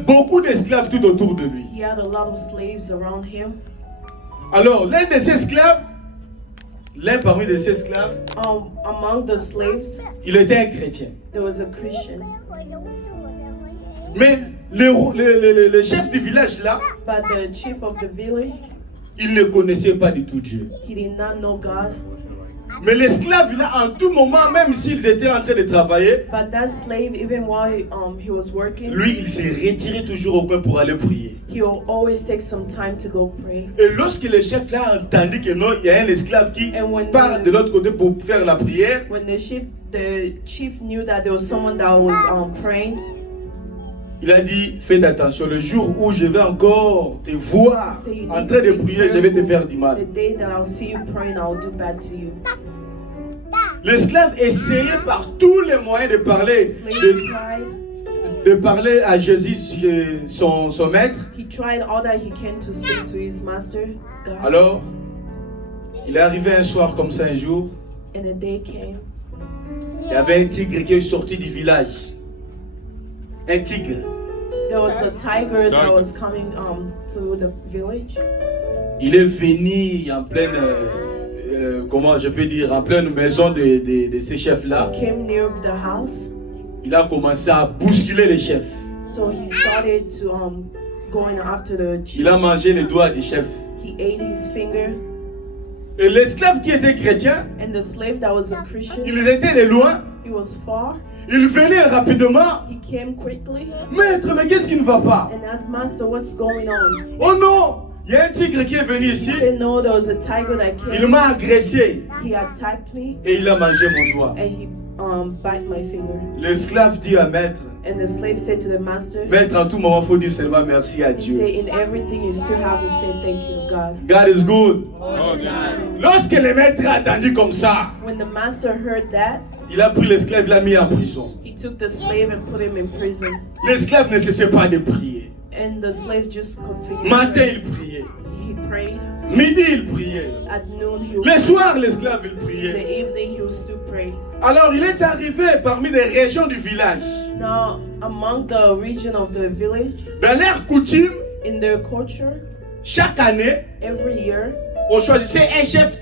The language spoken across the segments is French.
beaucoup d'esclaves tout autour de lui. He had a lot of slaves around him. Alors, l'un parmi ses esclaves, Among the slaves, il était un chrétien. there was a Christian. Mais le chef du village là, But the chief of the village, il ne connaissait pas du tout Dieu. he did not know God. Mais l'esclave là, en tout moment, même s'ils étaient en train de travailler, But that slave, even while he was working, lui, il s'est retiré toujours au coin pour aller prier. he will always take some time to go pray. Et lorsque le chef là a entendu que non, il y a un esclave qui part de l'autre côté pour faire la prière, When the chief knew that there was someone that was praying, il a dit, faites attention, le jour où je vais encore te voir en train de prier, je vais te faire du mal. the day that I'll see you praying, I'll do bad to you. L'esclave essayait par tous les moyens de parler, de parler à Jésus, son maître. He tried all that he can to speak to his master, God. Alors, il est arrivé un soir comme ça un jour, And a day came. il y avait un tigre qui est sorti du village. Un tigre. There was a tiger that was coming through the village. Il est venu en pleine, comment je peux dire, en pleine maison de ces chefs-là. He came near the house. Il a commencé à bousculer les chefs. So he started to going after the chief. Il a mangé les doigts du chef. He ate his finger. Et l'esclave qui était chrétien, And the slave that was a Christian, il était de loin. he was far. Il venait rapidement. He came quickly Maître, mais qu'est-ce qui ne va pas? and asked, Master, what's going on? Oh non! Il y a un tigre qui est venu He ici. said, no, there was a tiger that Il came. m'a agressé. He attacked me Et il a mangé mon doigt. and he bite my finger. L'esclave dit à maître, And the slave said to the master, maître, en tout moment, il faut dire seulement merci à he Dieu. said, in everything you still have to say thank you to God. God is good. Lorsque le maître a attendu comme ça, When the master heard that, il a pris l'esclave, il l'a mis en prison. he took the slave and put him in prison. L'esclave ne cessait pas de prier. And the slave just continued. Matin, il priait. He prayed. Midi, il priait. At noon, he Le would soir, l'esclave, il In priait. the evening, he would still pray. Alors, il est arrivé parmi les régions du village. Now, among the region of the village, Dans leur coutume, in their culture, chaque année, every year, on choisissait un chef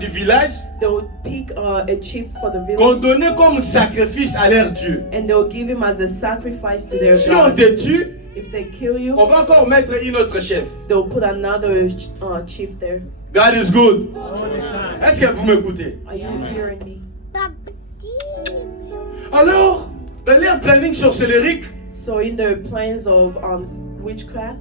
du village they would pick a chief for the qu'on village, donnait comme sacrifice à leur Dieu. and they will give him as a sacrifice to their Si on God. te tue, If they kill you, on va encore mettre un autre chef. they'll put another chief there. God is good. Est-ce que vous m'écoutez? Are you hearing me? Alors, dans leur planning sorcellérique, So in the plans of witchcraft,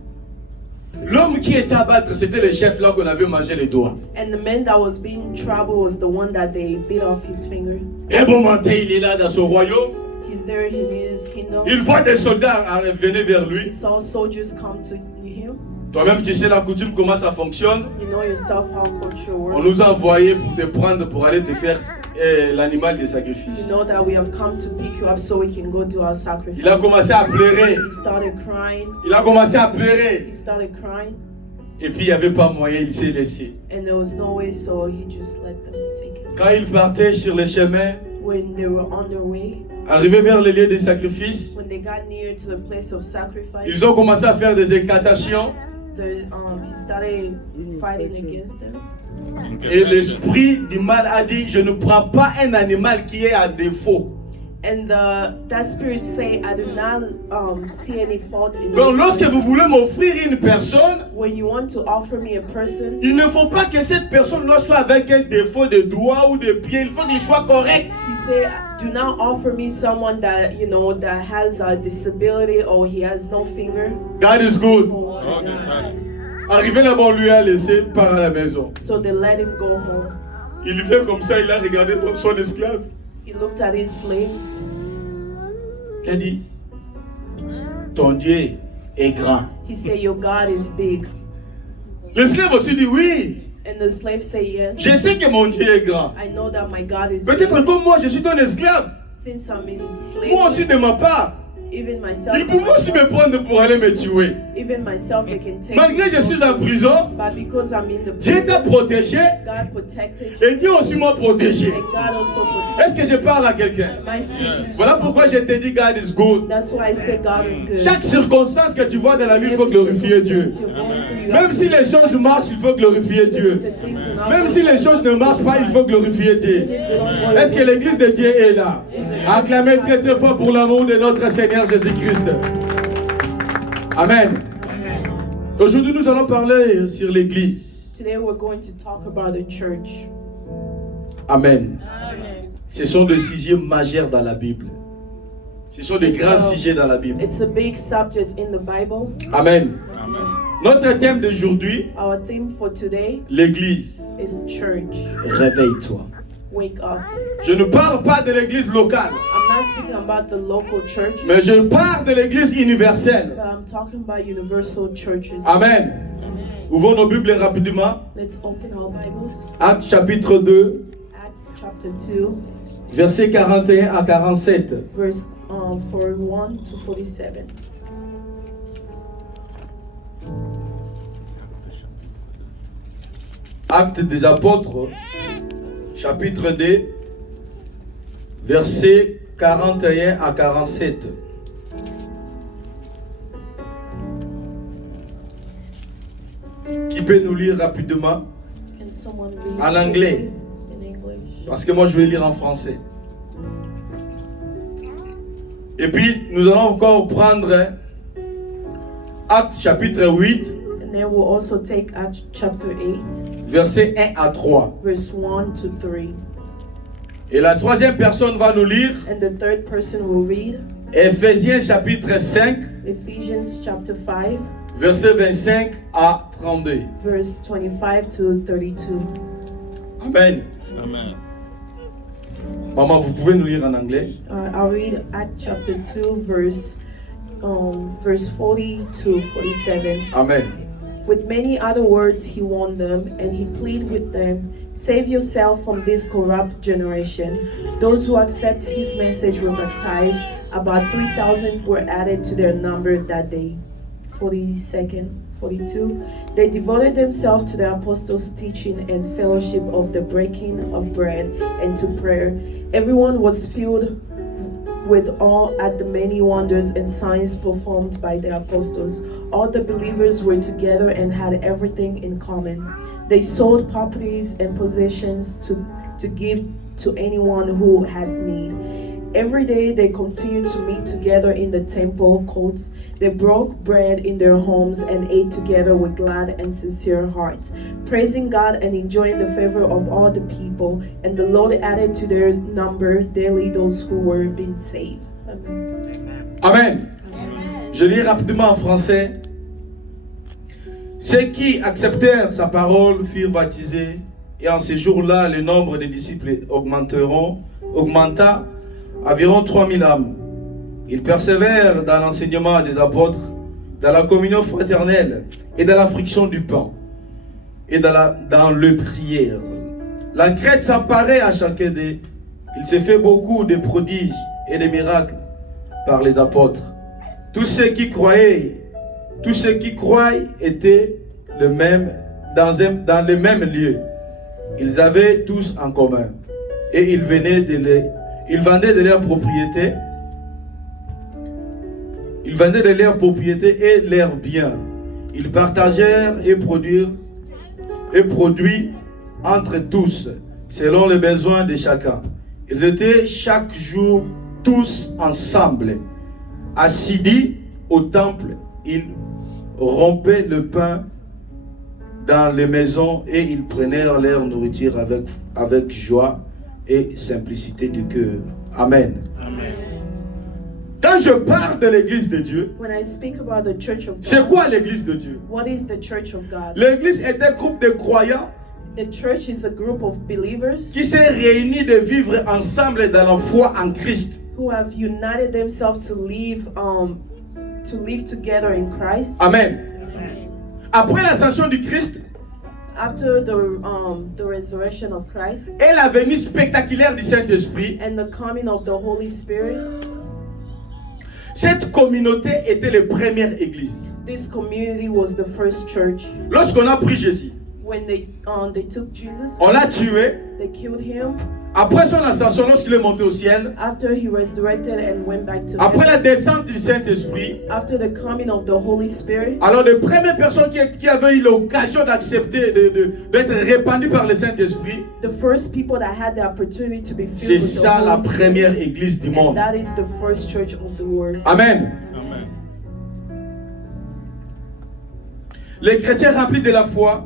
l'homme qui était à battre, c'était le chef là qu'on avait mangé les doigts. and the man that was being troubled was the one that they bit off his finger. Et bon matin, il est là dans son royaume. He's there in his kingdom. Il voit des soldats venir vers He lui. saw soldiers come to him. Toi-même, tu sais la coutume, comment ça fonctionne. You know yourself how culture On works. nous a envoyés pour te prendre, pour aller te faire l'animal de You sacrifice. know that we have come to pick you up so we can go do our sacrifice. Il a commencé à pleurer. He started crying. Il a commencé à pleurer. He started crying. Et puis, il n'y avait pas moyen, il s'est laissé. And there was no way, so he just let them take him. Quand il partait sur les chemins, When they were on their way, arrivé vers le lieu des sacrifices, when they got near to the place of sacrifice, ils ont commencé à faire des incantations. he started fighting against them. Et l'esprit du mal a dit, je ne prends pas un animal qui est à défaut. And that spirit say, I do not see any fault in Donc this lorsque person. vous voulez m'offrir une personne, When you want to offer me a person, il ne faut pas que cette personne soit avec un défaut de doigts ou de pieds. Il faut qu'il soit correct. he said, do not offer me someone that, you know, that has a disability or he has no finger. God is good. Or, Arrivé là-bas, on lui a laissé part à la maison. so they let him go home. Il vient comme ça, il a regardé son esclave. He looked at his slaves. Il a dit, ton Dieu est grand. He said, your God is big. L'esclave aussi dit, oui, And the slaves say, yes. je sais que mon Dieu est grand. I know that my God is Peut-être big. comme moi, je suis ton esclave. Since I'm in Moi slavery, aussi, de ma part, Even myself. Ils pouvaient aussi me prendre pour aller me tuer. Even myself, they can take. Malgré que je suis en prison, But because I'm in the Dieu t'a prison, protégé God protected you. et Dieu aussi m'a protégé. And God also protected. Est-ce que je parle à quelqu'un? Am I speaking to Voilà pourquoi je te dis God is good. That's why I say God is good. Chaque circonstance que tu vois dans la vie, il faut glorifier Dieu. Même si les choses marchent, il faut glorifier Dieu. Même si les choses ne marchent pas, il faut glorifier Dieu. Est-ce que l'église de Dieu est là? Acclamez très très fort pour l'amour de notre Seigneur Jésus-Christ. Amen. Aujourd'hui, nous allons parler sur l'église. Today we're going to talk about the church. Amen. Ce sont des sujets majeurs dans la Bible. Ce sont des grands sujets dans la Bible. It's a big subject in the Bible. Amen. Notre thème d'aujourd'hui, Our theme for today l'église. is church. Réveille-toi. Wake up. Je ne parle pas de l'église locale, I'm not speaking about the local churches, mais je parle de l'église universelle. but I'm talking about universal churches. Amen. Ouvrons nos Bibles rapidement. Let's open our Bibles. Actes chapitre 2, Acts chapter 2, versets 41 à 47. verse 41 to 47. Actes des apôtres, chapitre 2, versets 41 à 47. Qui peut nous lire rapidement? Can someone read En anglais. in English? Parce que moi je vais lire en français. Et puis nous allons encore prendre Actes chapitre 8, And then we'll also take Acts chapter 8, versets 1 à 3. verse 1 to 3. Et la troisième personne va nous lire And the third person will read Éphésiens chapitre 5, Ephesians chapter 5, versets 25 à 32. verse 25 to 32. Amen. Amen. Maman, vous pouvez nous lire en anglais? I'll read Acts chapter 2, verse 40 to 47. Amen. With many other words, he warned them, and he pleaded with them, "Save yourself from this corrupt generation." Those who accept his message were baptized. About 3,000 were added to their number that day. 42. They devoted themselves to the apostles' teaching and fellowship, of the breaking of bread, and to prayer. Everyone was filled with awe at the many wonders and signs performed by the apostles. All the believers were together and had everything in common. They sold properties and possessions to give to anyone who had need. Every day they continued to meet together in the temple courts. They broke bread in their homes and ate together with glad and sincere hearts, praising God and enjoying the favor of all the people. And the Lord added to their number daily those who were being saved. Amen. Amen. Je lis rapidement en français. Ceux qui acceptèrent sa parole furent baptisés, et en ces jours-là, le nombre des disciples augmenta environ 3000 âmes. Ils persévèrent dans l'enseignement des apôtres, dans la communion fraternelle et dans la friction du pain et dans le prière. La crête s'apparaît à chacun d'eux. Il s'est fait beaucoup de prodiges et de miracles par les apôtres. Tous ceux qui croyaient étaient dans le même lieu. Ils avaient tous en commun. Et ils vendaient de leurs propriétés. Ils vendaient de leurs propriétés et leurs biens. Ils partagèrent et produit entre tous, selon les besoins de chacun. Ils étaient chaque jour tous ensemble, assidus au temple. Ils rompaient le pain dans les maisons et ils prenaient leur nourriture avec joie et simplicité du cœur. Amen. Amen. Quand je parle de l'église de Dieu, When I speak about the church of c'est God, quoi l'église de Dieu? what is the church of God? L'église est un groupe de croyants A church is a group of believers qui s'est réunis de vivre ensemble dans la foi en Christ. who have united themselves to live together in Christ. Amen. Après l'ascension du Christ After the resurrection of Christ et la venue spectaculaire du Saint-Esprit, and the coming of the Holy Spirit, Cette communauté était la première église. This community was the first church. Lorsqu'on a pris Jésus, When they took Jesus, on l'a tué. they killed him. Après son ascension, lorsqu'il est monté au ciel, After he resurrected and went back to après heaven, la descente du Saint-Esprit, after the coming of the Holy Spirit, alors les premières personnes qui avaient eu l'occasion d'accepter d'être répandues par le Saint-Esprit, the first people that had the opportunity to be filled c'est with the ça la Holy Spirit, première église du and monde. that is the first church of the world. Amen. Amen. Les chrétiens remplis de la foi,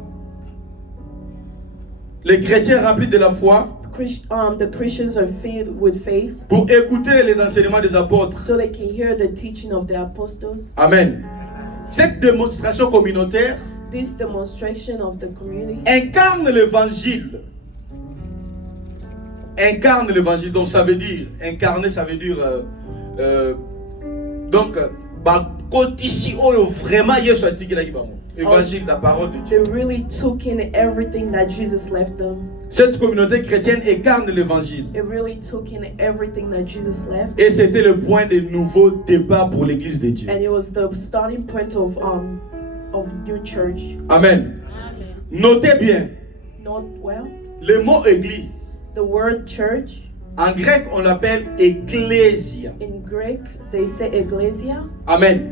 les chrétiens remplis de la foi, The Christians are filled with faith pour écouter les enseignements des apôtres. so they can hear the teaching of the apostles. Amen. Cette démonstration communautaire This demonstration of the community incarne l'évangile. Incarne l'évangile. Donc ça veut dire, incarner ça veut dire, donc, ici, vraiment, Yesu a dit qu'il a dit, évangile, la parole de Dieu. they really took in everything that Jesus left them. Cette communauté chrétienne incarne l'évangile. It really took in everything that Jesus left, Et c'était le point de nouveau débat pour l'église de Dieu. and it was the starting point of new church. Amen. Notez bien, Not well. le mot église, The word church en grec on l'appelle ecclésia. in Greek they say ecclesia. Amen.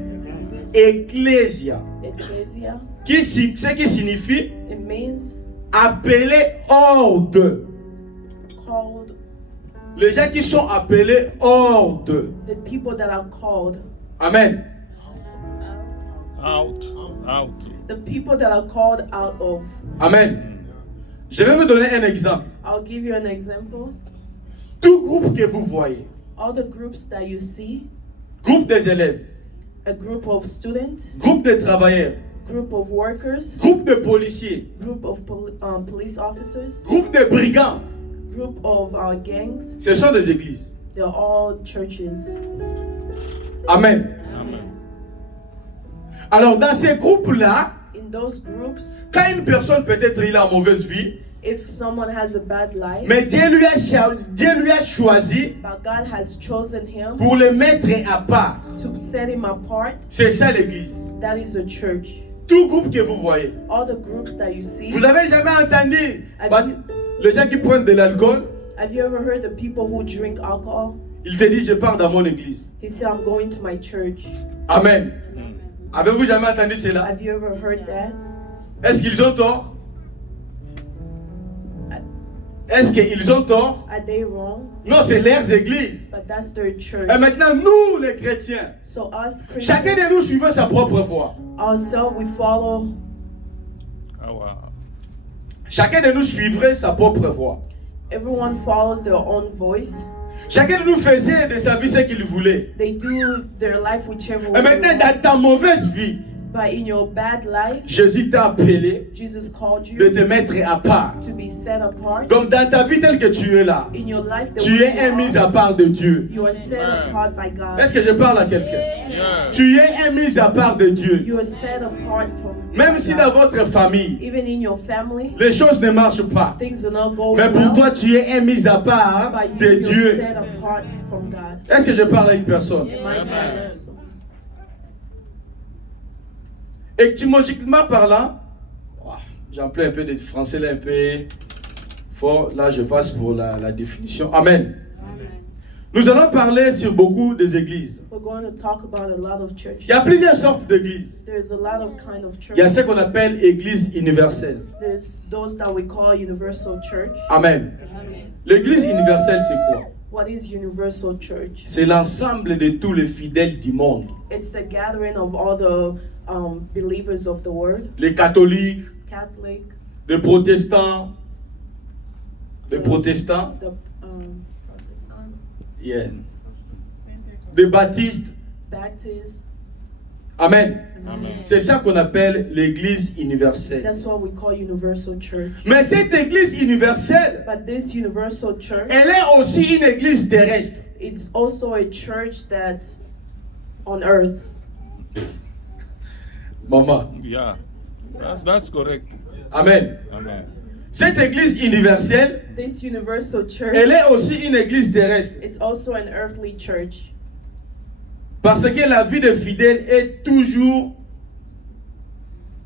Ecclésia. Ecclesia. Ce qui signifie It means appeler hors de. called. Les gens qui sont appelés hors de. The people that are called. Amen. Out. The people that are called out of. Amen. Je vais vous donner un exemple. I'll give you an example. Tout groupe que vous voyez, All the groups that you see, groupe des élèves, a group of students, groupe de travailleurs, group of workers, groupe de policiers, group of police officers, groupe de brigands, group of gangs. ce sont des églises. They're all churches. Amen. Amen. Alors dans ces groupes-là, In those groups, quand une personne peut-être il a une mauvaise vie, if someone has a bad life, mais Dieu lui a choisi but God has chosen him pour le mettre à part. to set him apart, C'est ça l'église. that is a church. Tout groupe que vous voyez. All the groups that you see. Vous avez jamais entendu Have you, les gens qui prennent de l'alcool, have you ever heard the people who drink alcohol? ils te disent je pars dans mon église. He said, I'm going to my church. Amen. Avez-vous jamais entendu cela? Have you ever heard that? Est-ce qu'ils ont tort? Est-ce qu'ils ont tort? Are they wrong? Non, c'est leurs églises. But that's their church. Et maintenant, nous les chrétiens, So us chacun Christians, de nous suivons sa propre voie. ourselves, we follow. Chacun de nous suivrait sa propre voie. Everyone follows their own voice. Chacun de nous faisait de sa vie ce qu'il voulait. They do their life whichever Et way they maintenant, want. dans ta mauvaise vie, But in your bad life, Jésus t'a appelé Jesus called de you te mettre à part. to be set apart. Donc dans ta vie telle que tu es là, In your life, the tu way es you mis are, à part de Dieu. you are set apart by God. Est-ce que je parle à quelqu'un? Yeah. Tu es mis à part de Dieu. You are set apart from Même si dans God. votre famille, Even in your family, les choses ne marchent pas. things do not go Mais pour well. toi, tu es mis à part But de you're Dieu. set apart from God. Est-ce que je parle à une personne? Am I telling you? Étymologiquement parlant, j'emploie un peu de français là un peu fort. Là, je passe pour la définition. Amen. Nous allons parler sur beaucoup des églises. We're going to talk about a lot of churches. Il y a plusieurs sortes d'églises. There's a lot of kind of Il y a churches. ce qu'on appelle église universelle. There's those that we call universal church. Amen. L'église universelle, c'est quoi? What is universal church? C'est l'ensemble de tous les fidèles du monde. It's the gathering of all the believers of the world, Les catholiques, Catholic, les protestants, les protestants, the Protestant, yeah. Des baptistes. Baptist. Amen. Amen. C'est ça qu'on appelle l'église universelle. That's what we call universal church. Mais cette église universelle, But this universal church, elle est aussi une église terrestre. it's also a church that's on earth. Maman. Yeah. That's correct. Amen. Amen. Cette église universelle, This universal church, elle est aussi une église terrestre. it's also an earthly church. Parce que la vie de fidèle est toujours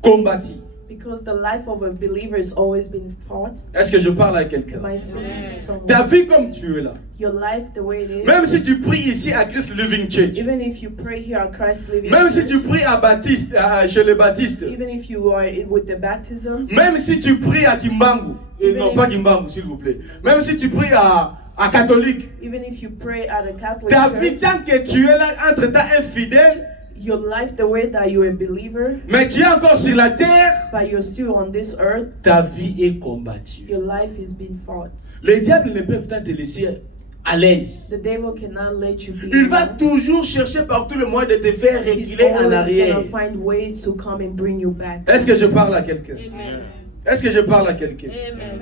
combattue. Because the life of a believer has always been fought. Est-ce que je parle à quelqu'un? Am I speaking to someone? Ta vie comme tu es là. Your life the way it is. Même si tu pries ici à Christ Living Church. Even if you pray here at Christ Living Même si Church, tu pries à Baptiste, chez les baptistes. even if you are with the baptism, Même si tu pries à Kimbangu. Et Even non, if- pas Kimbangu, s'il vous plaît. Même si tu pries à catholique. even if you pray at a Catholic Ta vie, church, tant que tu es là, entre-temps infidèle, your life the way that you're a believer, mais tu es encore sur la terre, but you're still on this earth, ta vie est combattue. your life is being fought. Les diables ne peuvent pas te laisser à l'aise. The devil cannot let you be. Il va alone. toujours chercher par tout le moyen de te faire He's reculer en always arrière. gonna find ways to come and bring you back. Est-ce que je parle à quelqu'un? Amen. Est-ce que je parle à quelqu'un? Amen.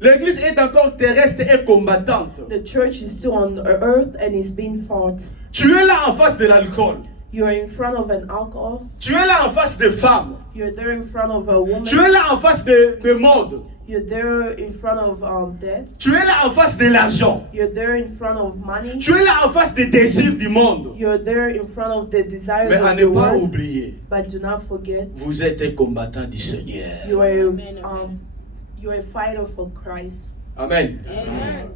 L'église est encore terrestre et combattante. The church is still on earth and is being fought. Tu es là en face de l'alcool. You're in front of an alcohol. Tu es là en face des femmes. You're there in front of a woman. Tu es là en face de mode. You're there in front of death. Tu es là en face de l'argent. You're there in front of money. Tu es là en face des désirs du monde. You're there in front of the desires Mais à of ne the pas world. oublier, But do not forget, vous êtes un combattant du Seigneur. you're a fighter for Christ. Amen. Amen.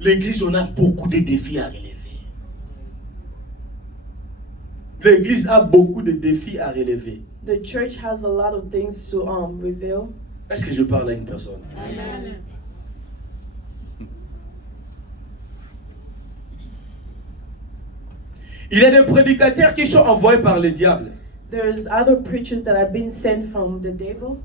L'église, on a beaucoup de défis à relever. L'église a beaucoup de défis à relever. The church has a lot of things to reveal. Est-ce que je parle à une personne? Amen. Il y a des prédicateurs qui sont envoyés par le diable. There's other preachers that have been sent from the devil.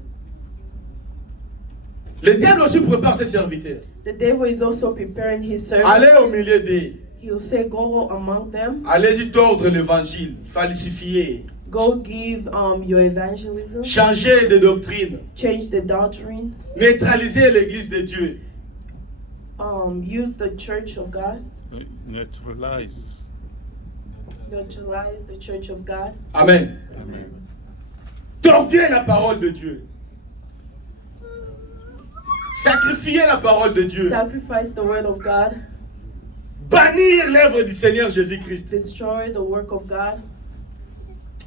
Le diable aussi prépare ses serviteurs. The devil is also preparing his Allez servants. au milieu d'eux. He'll say, go among them. Allez-y tordre l'évangile, falsifier, Go give your evangelism. changer de doctrine, Change the doctrines. neutraliser l'église de Dieu. Use the church of God. Neutralize. Neutralize the church of God. Amen. Amen. Torturer la parole de Dieu. Sacrifier la parole de Dieu. Sacrifice the word of God. Bannir l'œuvre du Seigneur Jésus-Christ. Destroy the work of God.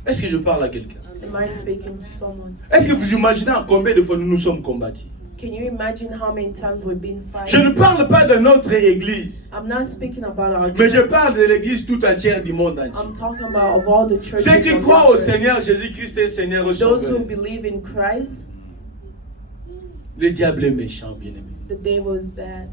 Est-ce que je parle à quelqu'un? Am I speaking to someone? Est-ce que vous imaginez en combien de fois nous nous sommes combattus? Can you imagine how many times we've been Je ne fighting? parle pas de notre église, I'm not speaking about our mais je church. parle de l'église tout entière du monde entier. I'm talking about of all the churches. Ceux qui of croient au this earth. Seigneur Jésus-Christ et Seigneur Those who Sauveur. believe in Christ, Le diable est méchant, bien-aimé. the devil is bad.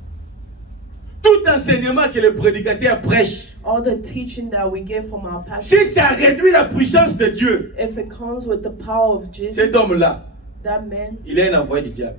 Tout enseignement que le prédicateur prêche, All the teaching that we get from our pastors, si ça réduit la puissance de Dieu, if it comes with the power of Jesus, cet homme-là, that man il est un envoyé du diable.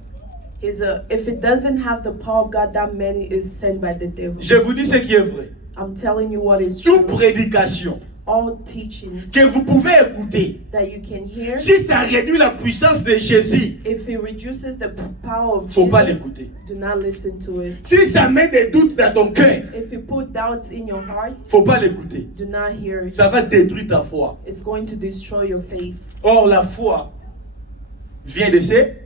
if it doesn't have the power of God, that man is sent by the devil. Je vous dis ce qui est vrai. I'm telling you what is true. Toute prédication All teachings que vous pouvez écouter, that you can hear, si ça réduit la puissance de Jésus, if it reduces the power of faut pas Jesus, l'écouter. do not listen to it. Si ça met des doutes dans ton cœur, If you put doubts in your heart, faut pas l'écouter. do not hear it. Ça va détruire ta foi. It's going to destroy your faith. Or, la foi vient de ces,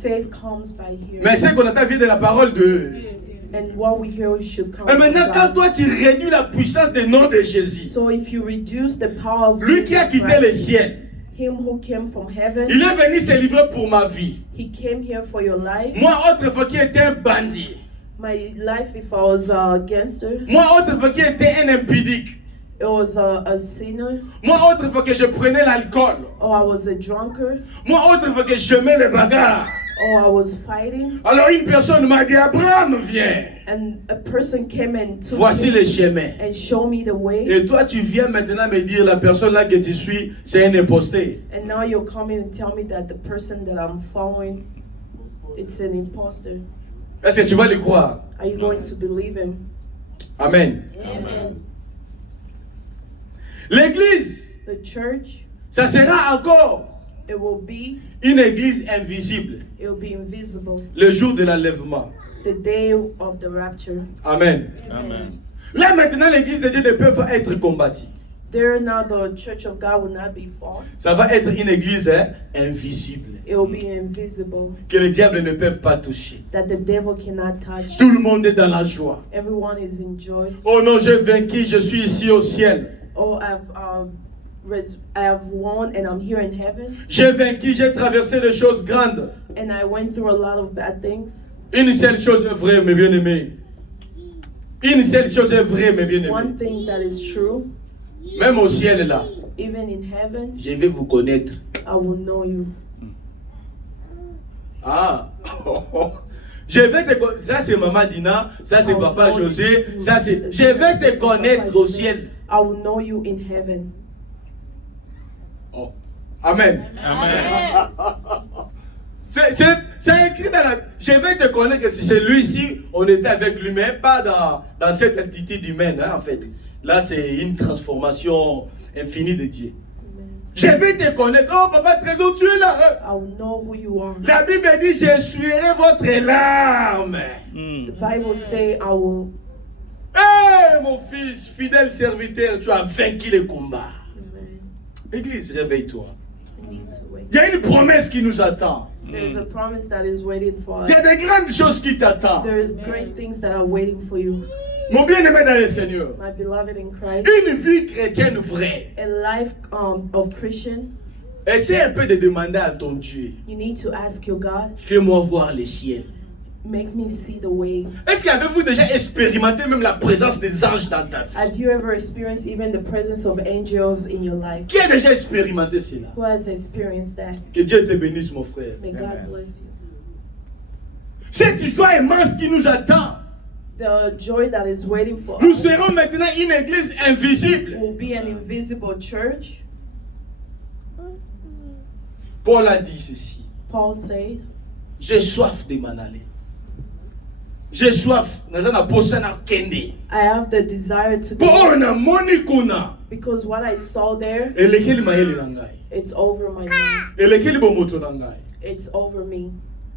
Faith comes by hearing. mais ce qu'on entend vient de la parole de. And what we hear should come Et from maintenant, quand God. toi tu réduis la puissance du nom de Jésus, So if you reduce the power of lui qui a Jesus quitté le Christ, ciel, him who came from heaven, il est venu se livrer pour ma vie. he came here for your life. Moi, autrefois qui était un bandit, My life, if I was a gangster, moi, autrefois qui était un impudique, it was a sinner, moi, autrefois que je prenais l'alcool, or I was a drunkard, moi, autrefois que j'aimais les bagarres. or I was fighting, Alors une personne m'a dit, Abraham, viens. and a person came and took Voici me le chemin. and showed me the way. Et toi, tu viens maintenant me dire, la personne là que tu suis, c'est un imposteur. And now you're coming and tell me that the person that I'm following, it's an imposter. Est-ce que tu vas le croire? Are you going to believe him? Amen. Amen. L'église, The church, ça sera encore it will be une église invisible it will be invisible le jour de l'enlèvement. the day of the rapture. Amen. Amen. Là maintenant, l'église de Dieu ne peut pas être combattue. There now the church of God will not be false. Ça va être une église invisible. It will be invisible, Que le diable ne peut pas toucher. that the devil cannot touch. Tout le monde est dans la joie. Everyone is in joy. Oh non, j'ai vaincu, je suis ici au ciel. Oh, I have won and I'm here in heaven. J'ai vaincu, j'ai traversé des choses grandes. And I went through a lot of bad things. Une seule chose est vraie, mes bien-aimés. Une seule chose est vraie, mes bien-aimés. One thing that is true, Même au ciel là, even in heaven, je vais vous connaître. I will know you. Ah, je vais te connaître. Ça c'est Maman Dina, ça c'est I will Papa know you, José, this is ça my c'est. sister. Je vais This te is connaître Papa au José. ciel. I will know you in heaven. Oh. Amen. Amen. C'est écrit dans la. Je vais te connaître que si c'est lui-ci, on était avec lui, mais pas dans cette attitude humaine, hein, en fait. Là, c'est une transformation infinie de Dieu. Amen. Je vais te connaître. Oh, Papa Trésor, tu es là. Hein? I will know who you are. La Bible dit, j'essuierai votre larme. The Bible say I will. Hé, mon fils, fidèle serviteur, tu as vaincu le combat. Amen. Église, réveille-toi. We need to wait. Il y a une promesse qui nous attend. There is a promise that is waiting for Il y us. a des grandes choses qui t'attendent. There is great things that are waiting for you, Mon bien-aimé dans le Seigneur. my beloved in Christ. Une vie chrétienne vraie. A life of Christian, Essaie un peu de demander à ton Dieu. you need to ask your God, Fais-moi voir le ciel. make me see the way. Est-ce qu'avez-vous déjà expérimenté même la présence des anges dans ta vie? Have you ever experienced even the presence of angels in your life? Qui a déjà expérimenté cela? Who has experienced that? Que Dieu te bénisse, mon frère. May God Amen. bless you. Cette joie immense qui nous attend. The joy that is waiting for Nous us serons maintenant une église invisible. will be an invisible church. Paul a dit ceci. Paul said, J'ai soif de m'en aller. J'ai soif. Nazana posana kende. I have the desire to Po go ona moni kuna. because what I saw there, Elekeli mayele na ngai. it's over my mind. Elekeli bomoto na ngai. It's over me.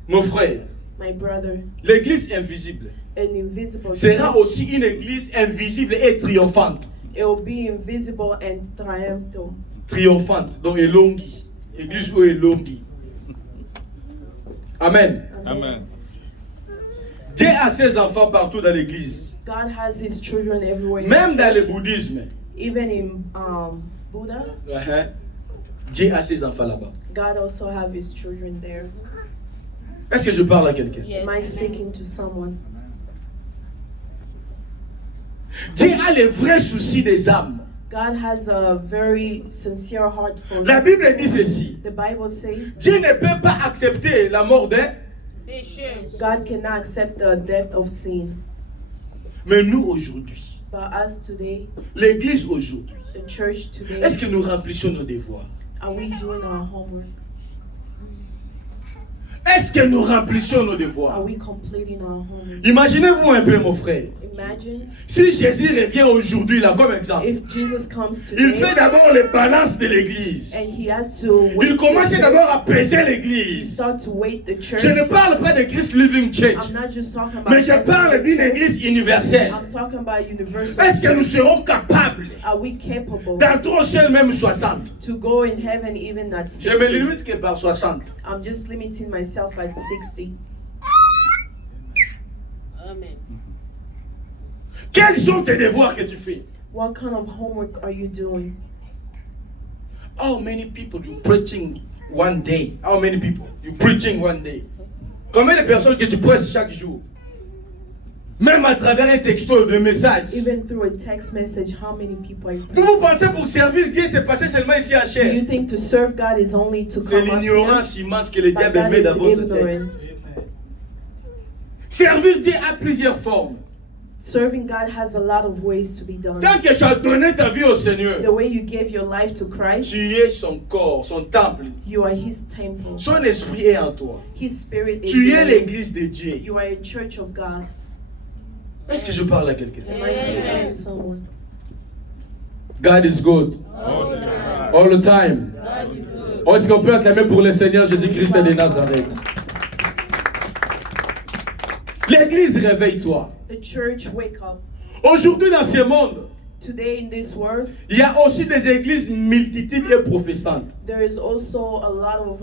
Mon frère, My brother, l'église invisible an invisible sera church. aussi une église invisible et triomphante. It will be invisible and triumphant. Triomphante, donc elongi. Église où elongi. Amen. Amen. Dieu a ses enfants partout dans l'église. God has his children everywhere. in Même the dans le church. bouddhisme. Even in Buddha, Dieu a ses enfants là-bas. God also have his children there. Est-ce que je parle à quelqu'un? Am I speaking to someone? Dieu a les vrais soucis des âmes. God has a very sincere heart for La his Bible people. dit ceci. The Bible says Dieu ne peut pas accepter la mort d'un, God cannot accept the death of sin. mais nous aujourd'hui, But us today, l'église aujourd'hui, the church today, est-ce que nous remplissons nos devoirs? are we doing our homework? Est-ce que nous remplissons nos Are devoirs? we completing our homework? Imaginez-vous un peu, mon frère. Imagine Si Jésus revient aujourd'hui, là, comme exemple, if Jesus comes il today fait d'abord les balances de l'église. and he has to wait Il commence the d'abord church, à peser l'église. start to wait the church. Je ne parle pas de Christ Living Church, I'm not just talking about mais je just parle the d'une church. église universelle. I'm talking about universal. Est-ce que nous serons capables Are we capable d'entrer au ciel même 60? to go in heaven even at Je me 60? limite que par 60. I'm just limiting myself at 60. Amen. Quels sont tes devoirs que tu fais? What kind of homework are you doing? How many people you preaching one day? How many people you preaching one day? Combien de personnes que tu prêches chaque jour? Même à travers un texto de message. Even through a text message, how many people are you Vous pensez pour servir Dieu, c'est passé seulement ici à Do you chair? think to serve God is only to C'est come up here? l'ignorance immense que le But diable that met is dans votre tête. ignorance. Servir Dieu a plusieurs formes. Serving God has a lot of ways to be done. Tant que tu as donné ta vie au Seigneur, The way you gave your life to Christ, tu es son corps, son temple. you are His temple. Son esprit est en toi. His spirit is Tu in es you. l'église de Dieu. You are a church of God. Est-ce que je parle à quelqu'un? Am I speaking to someone? God is good. All the time. All the time. Oh, est-ce qu'on peut acclamer pour le Seigneur Jésus-Christ de Nazareth? L'église, réveille-toi. The church, wake up. Aujourd'hui, dans ce monde, Today in this world, il y a aussi des églises multitudes et protestantes. there is also a lot of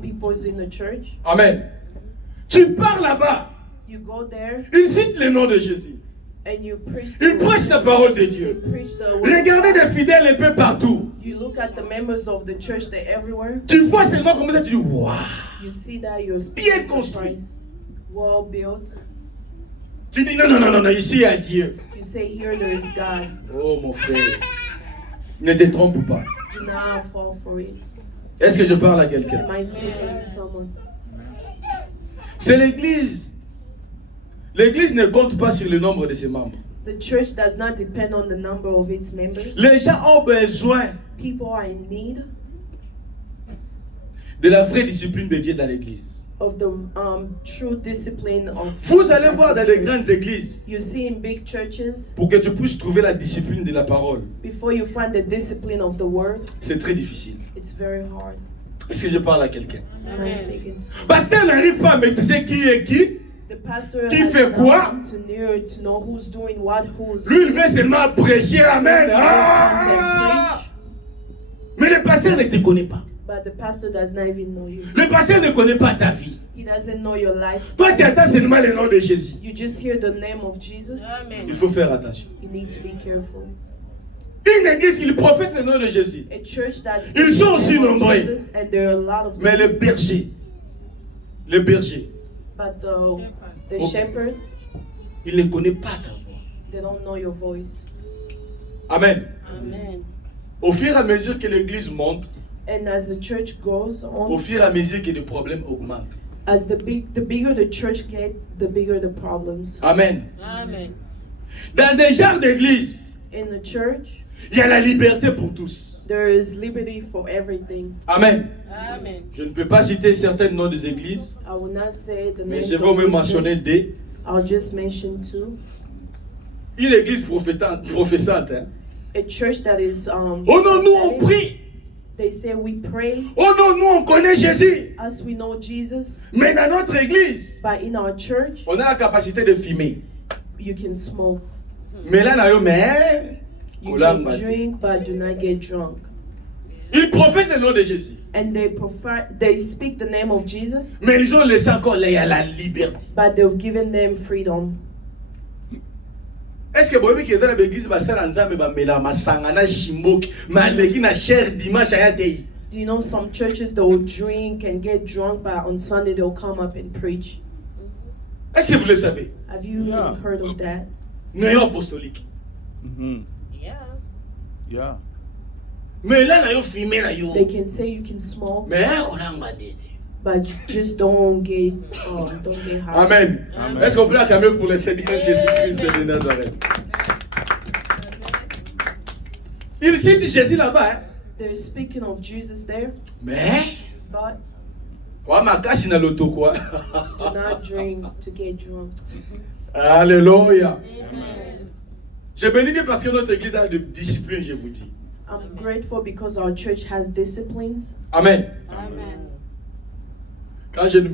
people in the church. Amen. Tu pars là-bas, You go there ils citent le nom de Jésus. and you preach Ils prêchent la parole de Dieu. You preach the word. Regardez des fidèles un peu partout. You look at the members of the church, they're everywhere. Tu vois seulement comme ça, tu dis waouh. You see that you're Bien construit. surprised. Well built. Tu dis non, ici il y a Dieu. You say here there is God. Oh mon frère, ne te trompe pas. Do not fall for it. Est-ce que je parle à quelqu'un? Am I speaking to someone? C'est l'église. L'église ne compte pas sur le nombre de ses membres. The church does not depend on the number of its members. Les gens ont besoin People are in need de la vraie discipline de Dieu dans l'église. of the true discipline of. Vous allez voir dans les grandes églises, You see in big churches, pour que tu puisses trouver la discipline de la parole, before you find the discipline of the word, c'est très difficile. it's very hard. Est-ce que je parle à quelqu'un? Am I speaking to someone? Pasteur n'arrive pas à maîtriser qui est qui. The pastor Qui has fait quoi? to know who's doing what, who's. Lui, il veut seulement prêcher. Amen. And Ah! preach, Mais le pasteur ne te connaît pas. but the pastor does not even know you. Le pasteur ne connaît pas ta vie. He doesn't know your Toi, lifestyle. tu attends seulement le nom de Jésus. You just hear the name of Jesus. Il faut faire attention. You need to be careful. Une église qui profète le nom de Jésus. A church that's Ils sont aussi name of nombreux. Jesus, and there are a lot of Mais them, le berger, but the Oh. shepherd, il ne connaît pas ta voix. they don't know your voice. Amen. Amen. Au fur et à mesure que l'église monte, And as the church goes au on, fur et à mesure que les problèmes augmentent. as the bigger the church get, the bigger the problems. Amen. Amen. Dans des genres d'église, In the church, il y a la liberté pour tous. there is liberty for everything. Amen. Amen. Je ne peux pas citer certains noms des églises, I will not say the mais names je vais of vous these mentionner two. des. I'll just mention two. Une église professante. Hein. A church that is Oh non, nous on prie. they say we pray Oh non, nous on connaît Jésus. as we know Jesus, Mais dans notre église, but in our church on a la capacité de fumer. you can smoke. Mais là, mais You can drink but do not get drunk. ils professent le nom de Jésus. And they speak the name of Jesus, Mais ils ont laissé encore là, il y a la liberté. but they've given them freedom. Est-ce que vous voyez que dans l'église, va faire ensemble, va mêler ma sangana chimbok, ma legi na cher dimanche à yatei. Do you know some churches they will drink and get drunk, but on Sunday they'll come up and preach? Est-ce que vous le savez? Have you Yeah. heard of that? Néo apostolique. Mm-hmm. Yeah. Yeah. Mais là, na yo fumer na yo. They can say you can smoke, Mais on a mandate. but just don't get high. Amen. Amen. Est-ce qu'on peut acclamer pour le Seigneur Jésus-Christ de Nazareth? Il cite Jésus là-bas. Hein? They're speaking of Jesus there, Mais, but on m'a caché dans l'auto quoi. do not drink to get drunk. Alléluia. Amen. Je bénis Dieu parce que notre église a de discipline, je vous dis. I'm grateful because our church has disciplines. Amen. Amen. Quand je ne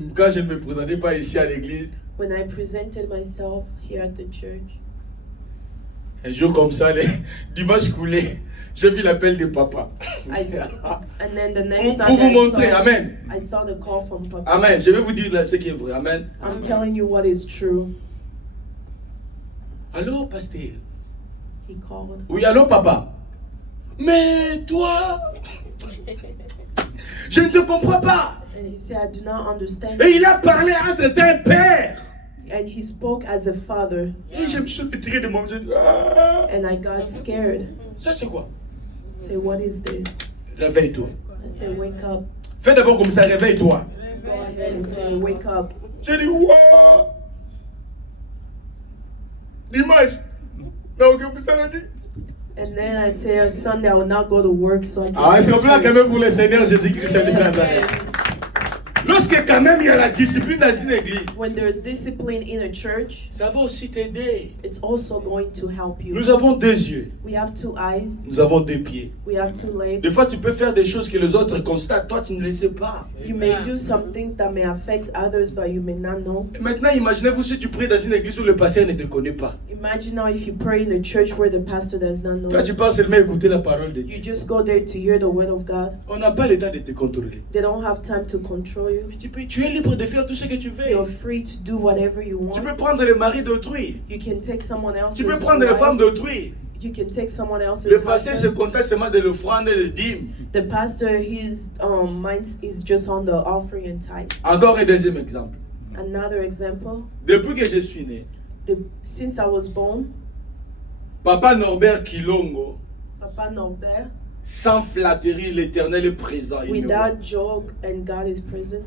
me présentais pas ici à l'église, When I presented myself here at the church, un jour comme ça, dimanche coulé, j'ai vu l'appel de papa. and then the next Pour vous Sunday montrer, Amen. I saw the call from Papa. Amen. Je vais vous dire là ce qui est vrai. Amen. I'm telling you what is true. Allô, pasteur? He called. Oui, allô, papa? Mais toi, je ne te comprends pas. And he said, I do not understand. Et il a parlé entre un père. And he spoke as a father. Et je me suis retiré de mon jeu. Ah, And I got scared. ça c'est quoi? Say, what is this? Réveille-toi. I said, wake up. Fais d'abord comme ça, réveille-toi. Go ahead and say, wake up. J'ai dit, waouh! Dimanche, mais aucun pour ça l'a dit. And then I said, Sunday I will not go to work. So I Ah, est-ce qu'on peut l'acclamer pour le Seigneur Jésus-Christ de Nazareth? Le Lorsque quand même il y a la discipline dans une église, When there's discipline in a church, ça va aussi t'aider. it's also going to help you. Nous avons 2 yeux, We have 2 eyes, nous avons 2 pieds. we have 2 legs. Des fois tu peux faire des choses que les autres constatent, toi tu ne le sais pas. You may do some things that may affect others, but you may not know. Maintenant imaginez-vous si tu pries dans une église où le pasteur ne te connaît pas. Imagine now if you pray in a church where the pastor does not know. Toi tu penses seulement écouter la parole de Dieu. You just go there to hear the word of God. On n'a pas le temps de te contrôler. They don't have time to control you. Mais tu es libre de faire tout ce que tu veux. You're free to do whatever you Tu peux want. prendre le mari d'autrui. You can take someone else's Tu peux prendre les femmes wife. d'autrui. You can take someone else's Le pasteur se husband. contente seulement de l'offrande et de dîme. The pastor, his mind is just on the offering and tithe. Encore un deuxième exemple. Another example, Depuis que je suis né, since I was born, Papa Norbert Kilongo, Papa Norbert, sans flatterie, l'Éternel est présent. Il me voit. without joke and God is present,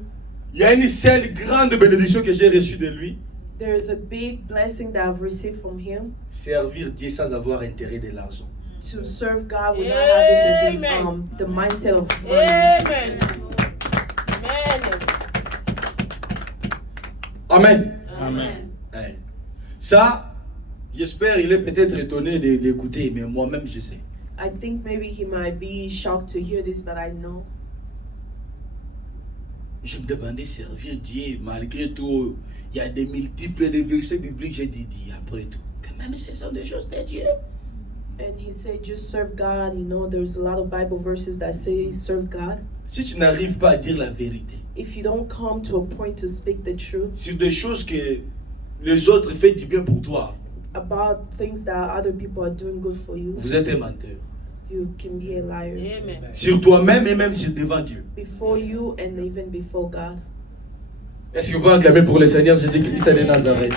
Il y a une seule grande bénédiction que j'ai reçue de lui. there is a big blessing that I've received from him. Servir Dieu sans avoir intérêt de l'argent. To serve God without having the mindset of money. Amen. Amen. Amen. Amen. Hey. Ça, j'espère, il est peut-être étonné de l'écouter, mais moi-même, je sais. I think maybe he might be shocked to hear this, but I know. Je me demandais servir Dieu, malgré tout, il y a des multiples de versets bibliques, j'ai dit, après tout, quand même, ce sont des choses de Dieu. And he said, just serve God. You know, there's a lot of Bible verses that say serve God. Si tu n'arrives pas à dire la vérité If you don't come to a point to speak the truth sur des choses que les autres font du bien pour toi, about things that other people are doing good for you, vous êtes un menteur. you can be a liar Amen. Sur toi-même et même sur devant Dieu. before you and even before God. Est-ce que vous pouvez acclamer pour le Seigneur Jésus-Christ de Nazareth?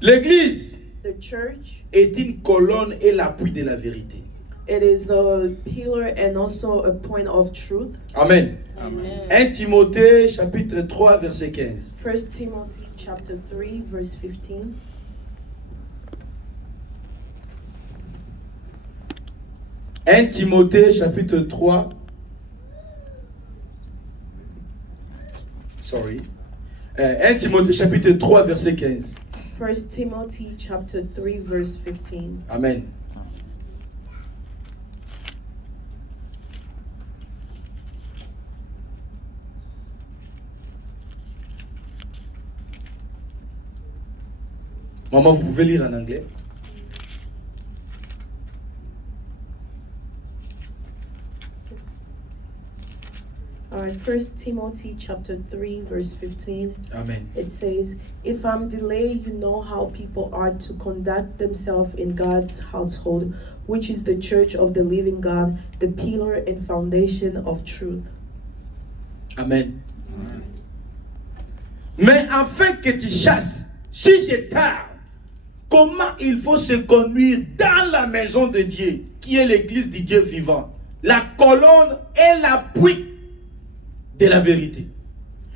L'Église The church, est une colonne et l'appui de la vérité. it is a pillar and also a point of truth. Amen. Amen. 1 Timothée chapitre 3 verset 15. 1 Timothy chapter 3 verse 15. « 1 Timothée chapitre 3 1 Timothée chapitre 3 verset 15. 1 Timothy chapter 3 verse 15. Amen. Maman, vous pouvez lire en anglais? All right, 1 Timothy chapter 3 verse 15. Amen. It says, if I'm delayed, you know how people are to conduct themselves in God's household, which is the church of the living God, the pillar and foundation of truth. Amen. Mais afin que tu chasses, si c'est tard, comment il faut se conduire dans la maison de Dieu, qui est l'église du Dieu vivant, la colonne et l'appui de la vérité.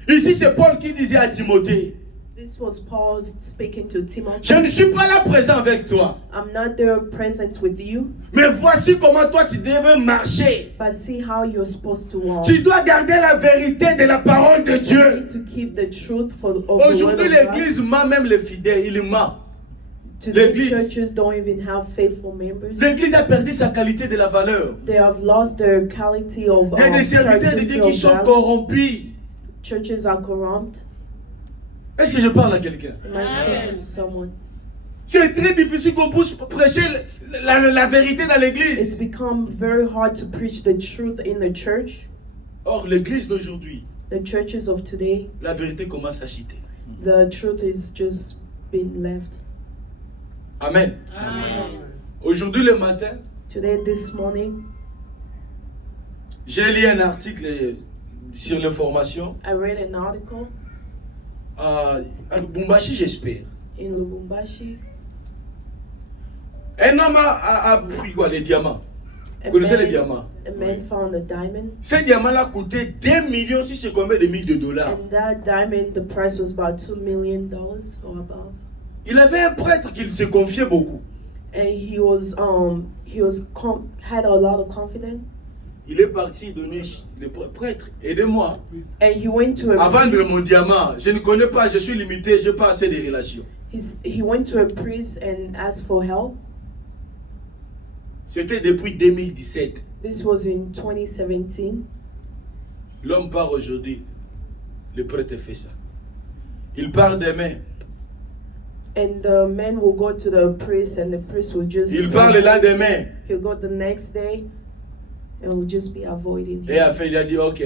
Ici, c'est Paul qui disait à Timothée, This was Paul speaking to Timothy. je ne suis pas là présent avec toi, I'm not there present with you, mais voici comment toi tu devais marcher. but see how you're supposed to walk. Tu dois garder la vérité de la parole de You Dieu. need to keep the truth of the word Aujourd'hui, of God. l'église ment même les fidèles, il ment. Today, l'Église. churches don't even have faithful members. L'église a perdu sa qualité de la valeur. They have lost their quality of Il y a des serviteurs de Dieu qui sont God. corrompus. Churches are corrupt. Est-ce que je parle à quelqu'un? Am I speaking to someone? C'est très difficile qu'on puisse prêcher la vérité dans It's l'église. become very hard to preach the truth in the church. Or, l'église d'aujourd'hui, The churches of today, la vérité commence à chuter. the truth is just being left. Amen. Amen. Aujourd'hui, le matin, Today, this morning, j'ai lu un article sur l'information. I read an article À Lubumbashi, j'espère. in Lubumbashi. Un homme a pris quoi? Les diamants. A Vous connaissez les man, diamants? a man found a diamond, Ces diamants-là coûtaient 2 millions, si c'est combien de milliers de dollars. and that diamond, the price was about $2 million or above. Il avait un prêtre qui se confiait beaucoup. and he was had a lot of confidence, Il est parti donner le prêtre, aidez-moi. and he went to a À vendre priest. mon diamant, je ne connais pas, je suis limité, je n'ai pas assez de relations. He went to a priest and asked for help. C'était depuis 2017. This was in 2017. L'homme part aujourd'hui, le prêtre fait ça. Il part demain, And the man will go to the priest, and the priest will just. il part le lendemain. He'll go the next day, and will just be avoiding Et à him. la fin, il a dit, ok,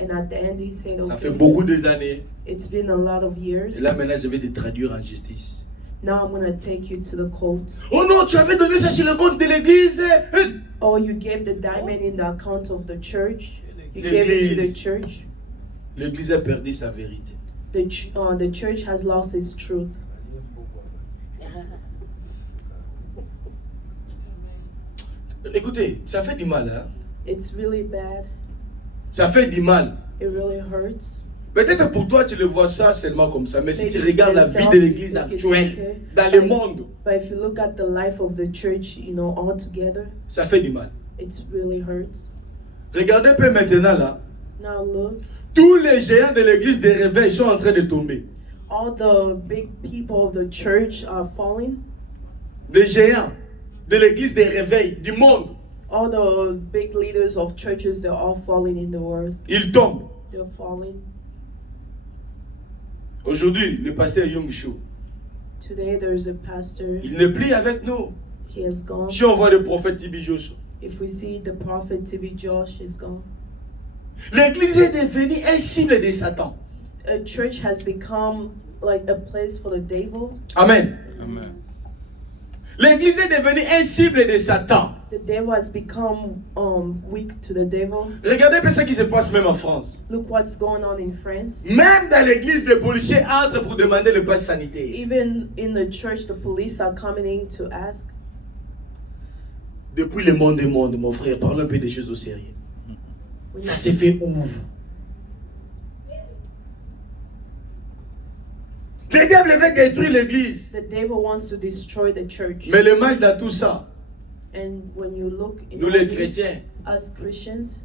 And at the end, he said, ça fait "Okay, beaucoup des années. it's been a lot of Et years. là, maintenant, je vais te traduire en justice. Now I'm gonna take you to the court. Oh non, tu avais donné ça sur le compte de l'église. Oh, you gave the diamond in the account of the church. You gave it to the L'église. church. L'église a perdu sa vérité. The church has lost its truth. Écoutez, ça fait du mal, hein? It's really bad. Ça fait du mal. It really hurts. Peut-être pour toi, tu le vois ça seulement comme ça, mais si Maybe tu regardes la vie for de yourself, l'église look, it's actuelle, okay. dans le monde, But if you look at the life of the church, all together, ça fait du mal. it really hurts. Regardez un peu maintenant là, Now look, tous les géants de l'église de réveil sont en train de tomber. all the big people of the church are falling. Des géants de l'église de réveil du monde, All the big leaders of churches, they're all falling in the world. ils tombent. They're falling. Aujourd'hui, le pasteur Young Shu, Today there's a pastor. il n'est plus avec nous. He has gone. Si on voit le prophète Tibi Joshua, If we see the prophet T.B. Josh is gone. l'église est devenue un cible de Satan. A church has become like a place for the devil. Amen. Amen. L'église est devenue un cible de Satan. The devil has become weak to the devil. Regardez un peu ce qui se passe même en France. Look what's going on in France. Même dans l'église, les policiers entrent pour demander le pass sanitaire. Even in the church, the police are coming in to ask. Depuis le monde des mondes, mon frère, parlons un peu des choses au sérieux. We Ça need s'est fait où? Le diable veut détruire l'église. The devil wants to destroy the church. Mais le mal dans tout ça, And when you look in nous all les this, chrétiens, as Christians,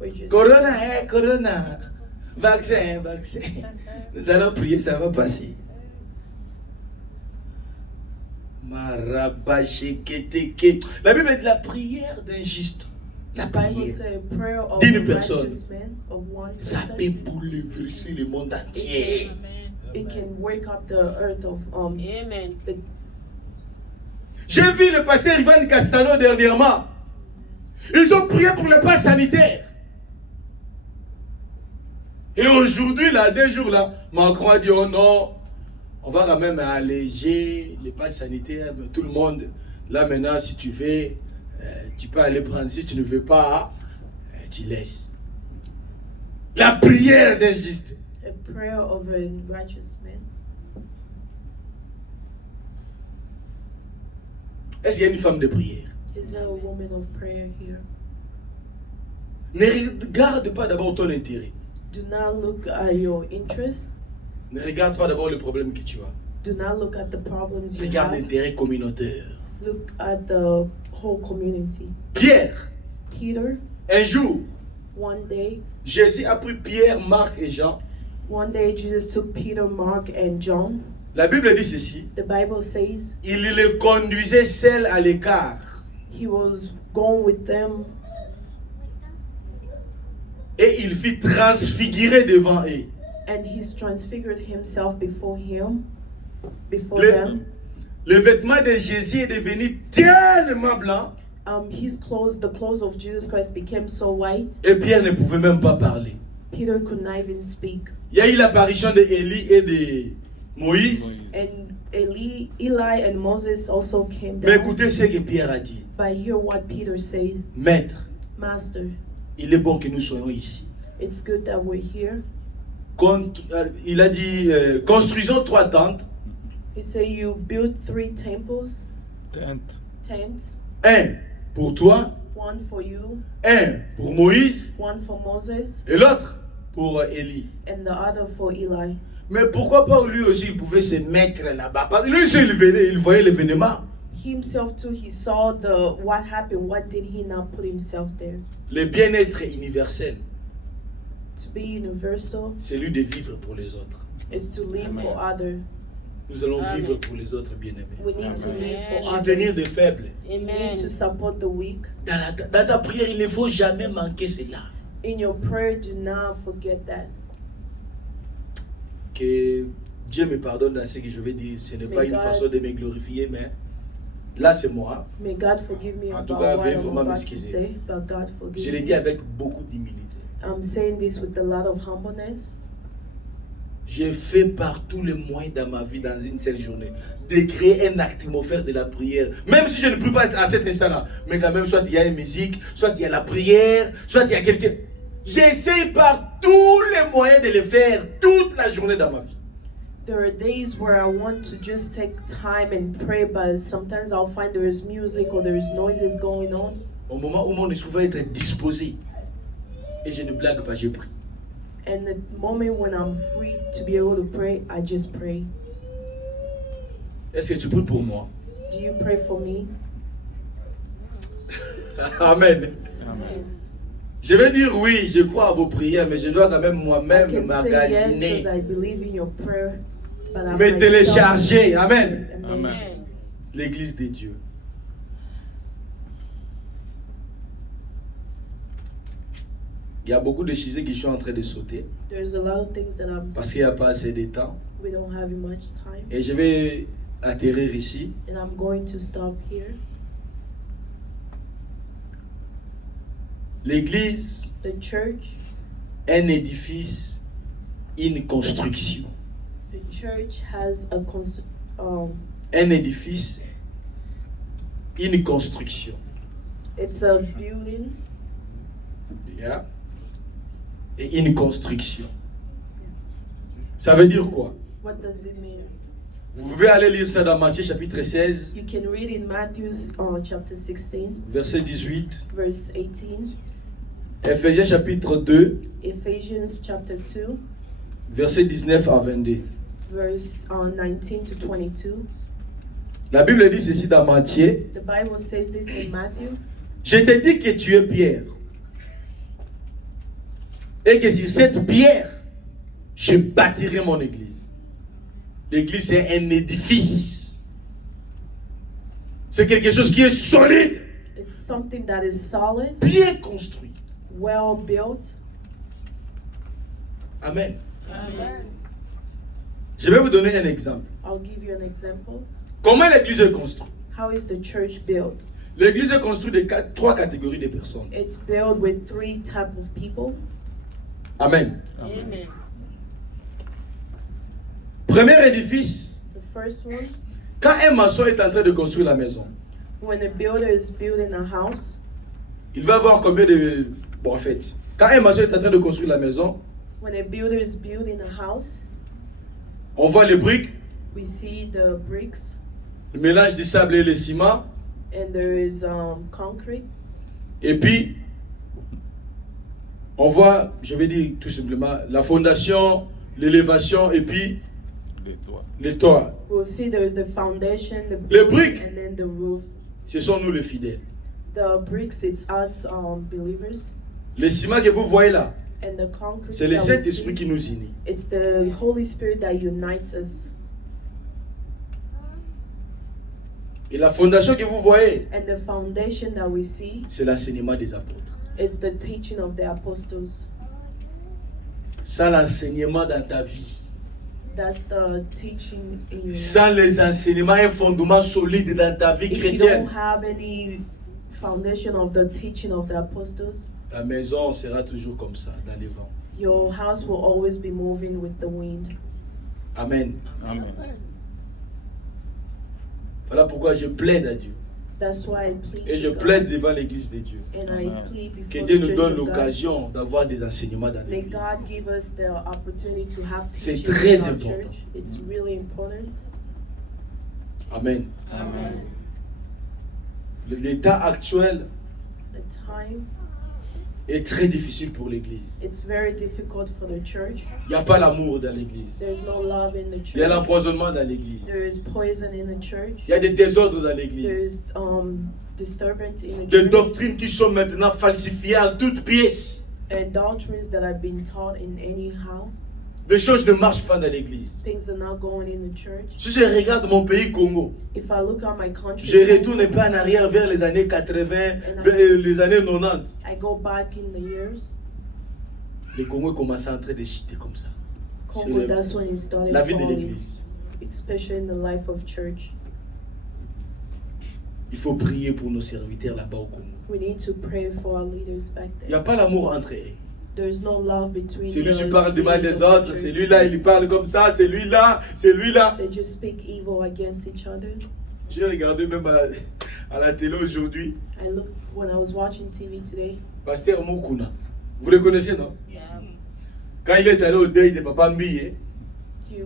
we're just Corona, Corona, vaccin, vaccin. Nous allons prier, ça va passer. Marabasheketeke. La Bible dit la prière d'un juste. La the Bible prière says prayer of d'une a personne, righteous man, of one ça person. peut bouleverser le monde entier. It can wake up the earth of Amen. J'ai vu le pasteur Ivan Castano dernièrement. Ils ont prié pour le pass sanitaire. Et aujourd'hui, là, 2 jours là, Macron a dit oh non, on va quand même alléger les passes sanitaires. Tout le monde, là maintenant, si tu veux, tu peux aller prendre. Si tu ne veux pas, tu laisses. La prière d'un juste. a prayer of a righteous man. Est-ce qu'il y a une femme de prière? Is there a woman of prayer here? Ne regarde pas d'abord ton intérêt. Do not look at your interests. Ne regarde pas d'abord le problème que tu as. Do not look at the problems you Regarde have. l'intérêt communautaire. Look at the whole community. Pierre, Peter, un jour, one day, Jésus a pris Pierre, Marc et Jean. Jesus took Peter, Mark, and John. La Bible dit ceci. The Bible says Il les conduisait seul à l'écart. he was going with them, Et il fit transfigurer devant eux. and he's transfigured himself before Le, them. le vêtement de Jésus est devenu tellement blanc. The clothes of Jesus Christ became so white, Et Pierre ne pouvait même pas parler. Peter could not even speak. Il y a eu l'apparition d'Élie et de Moïse. And Eli and Moses also came Mais down. écoutez ce que Pierre a dit. But hear what Peter said, Maître, Master, il est bon que nous soyons ici. it's good that we're here. Il a dit, construisons 3 tentes. He said, you build 3 temples, tents, Un pour toi, one for you, un pour Moïse one for Moses, et l'autre pour Élie. and the other for Eli. Mais pourquoi pas lui aussi, il pouvait se mettre là-bas? Parce que lui, il venait, il voyait l'événement. Himself too, he saw what happened. What did he not put himself there? Le bien-être universel, To be universal c'est lui de vivre pour les autres. is to live for others. Nous allons Amen. vivre pour les autres bien-aimés. We need to live for Soutenir others. des faibles. We need Amen. to support the weak. Dans ta prière, il ne faut jamais manquer cela. In your prayer, do not forget that. Que Dieu me pardonne dans ce que je vais dire. Ce n'est Mais pas une God- façon de me glorifier, mais là c'est moi. May God forgive me En about tout cas, what veuillez I'm vraiment about to m'excuser. say, but God Je forgive l'ai me. dit avec beaucoup d'humilité. I'm saying this with a lot of humbleness. J'ai fait par tous les moyens dans ma vie, dans une seule journée, de créer un atmosphère de la prière. Même si je ne prie pas à cet instant-là, mais quand même, soit il y a une musique, soit il y a la prière, soit il y a quelqu'un. J'essaie par tous les moyens de le faire toute la journée dans ma vie. There are days where I want to just take time and pray, but sometimes I'll find there is music or there is noises going on. Au moment où mon esprit va être disposé, et je ne blague pas, je prie. And the moment when I'm free to be able to pray, I just pray. Est-ce que tu pries pour moi? Do you pray for me? Amen. Amen. Je vais dire oui, je crois à vos prières, mais je dois quand même I moi-même can say yes magasiner, because I believe in your prayer, but I me myself- télécharger. Amen. Amen. Amen. L'église de Dieu. Il y a beaucoup de choses qui sont en train de sauter There's a lot of things that parce qu'il n'y a pas assez de temps. we don't have much time, Et je vais atterrir ici. and I'm going to stop here. L'église The church, est un édifice, une construction. the church has a Un édifice, une construction. it's a building Yeah. Et une construction. Ça veut dire quoi? What does it mean? Vous pouvez aller lire ça dans Matthieu chapitre 16, You can read in Matthew chapter 16, verset 18. verse 18, Ephésiens chapitre 2, Ephesians chapter 2, verset 19 à 22. verse 19 to 22. La Bible dit ceci dans Matthieu. The Bible says this in Matthew. Je te dis que tu es Pierre. Et que sur cette pierre, je bâtirai mon église. L'église, c'est un édifice. C'est quelque chose qui est solide, It's something that is solid, bien construit. well built. Amen. Amen. Je vais vous donner un exemple. I'll give you an example. Comment l'église est construite? How is the church built? L'église est construite de trois catégories de personnes. It's built with three type of people. Amen. Amen. Premier édifice, The first one, quand un maçon est en train de construire la maison, when a builder is building a house, il va voir combien de... Bon, en fait, quand un maçon est en train de construire la maison, when a builder is building a house, on voit les briques, we see the bricks le mélange du sable et le ciment, and there is concrete. et puis on voit, je vais dire tout simplement, la fondation, l'élévation et puis Les toits. les toits. We'll see there's the foundation, the Les brick, briques, and then the roof. ce sont nous les fidèles. The bricks, it's us believers, Le ciment que vous voyez là, and the concrete. c'est le that we Saint-Esprit see, qui nous unit. it's the Holy Spirit that unites us. Et la fondation que vous voyez, And the foundation that we see c'est l'enseignement des apôtres. is the teaching of the apostles. Sans l'enseignement dans ta vie, That's the teaching in your life. sans les enseignements, un fondement solide dans ta vie If you chrétienne, don't have any foundation of the teaching of the apostles, ta maison sera toujours comme ça, dans les vents. your house will always be moving with the wind. Amen. Amen. Voilà pourquoi je plaide à Dieu. That's why I plead Et je to God, plaide devant l'église de Dieu. and Amen. I plead Que before Dieu the nous church donne of God. l'occasion d'avoir des enseignements dans May l'église. God give us the opportunity to have C'est teaching très in our important. church. It's really important. Amen. Amen. L'état actuel The time est très difficile pour l'église. It's very difficult for the church. Il n'y a pas l'amour dans l'église. There's no love in the Il y a church. l'empoisonnement dans l'église. There is poison in the church. Il y a des désordres dans There l'église. is disturbance in the Des church. doctrines qui sont maintenant falsifiées en toutes pièces. And doctrines that have been taught in anyhow. Les choses ne marchent pas dans l'église. Things are not going in the church. Si je regarde mon pays Congo, If I look at my country, je retourne pas en arrière vers les années 80, vers les années 90. I go back in the years. Les Congos commençaient à entrer de chuter comme ça. Congo, C'est that's when it started la vie de falling, l'église. especially in the life of church. Il faut prier pour nos serviteurs là-bas au Congo. We need to pray for our leaders back Il n'y there. a pas l'amour entre eux. There's no love between Celui qui the parle du mal leaders des of the autres, church. celui-là il parle comme ça, celui-là, celui-là. They just speak evil against each other. J'ai regardé même à la télé aujourd'hui, I look when I was watching TV today. Pasteur Mukuna. Vous le connaissez, non? Quand il est allé au deuil de Papa Mbiye,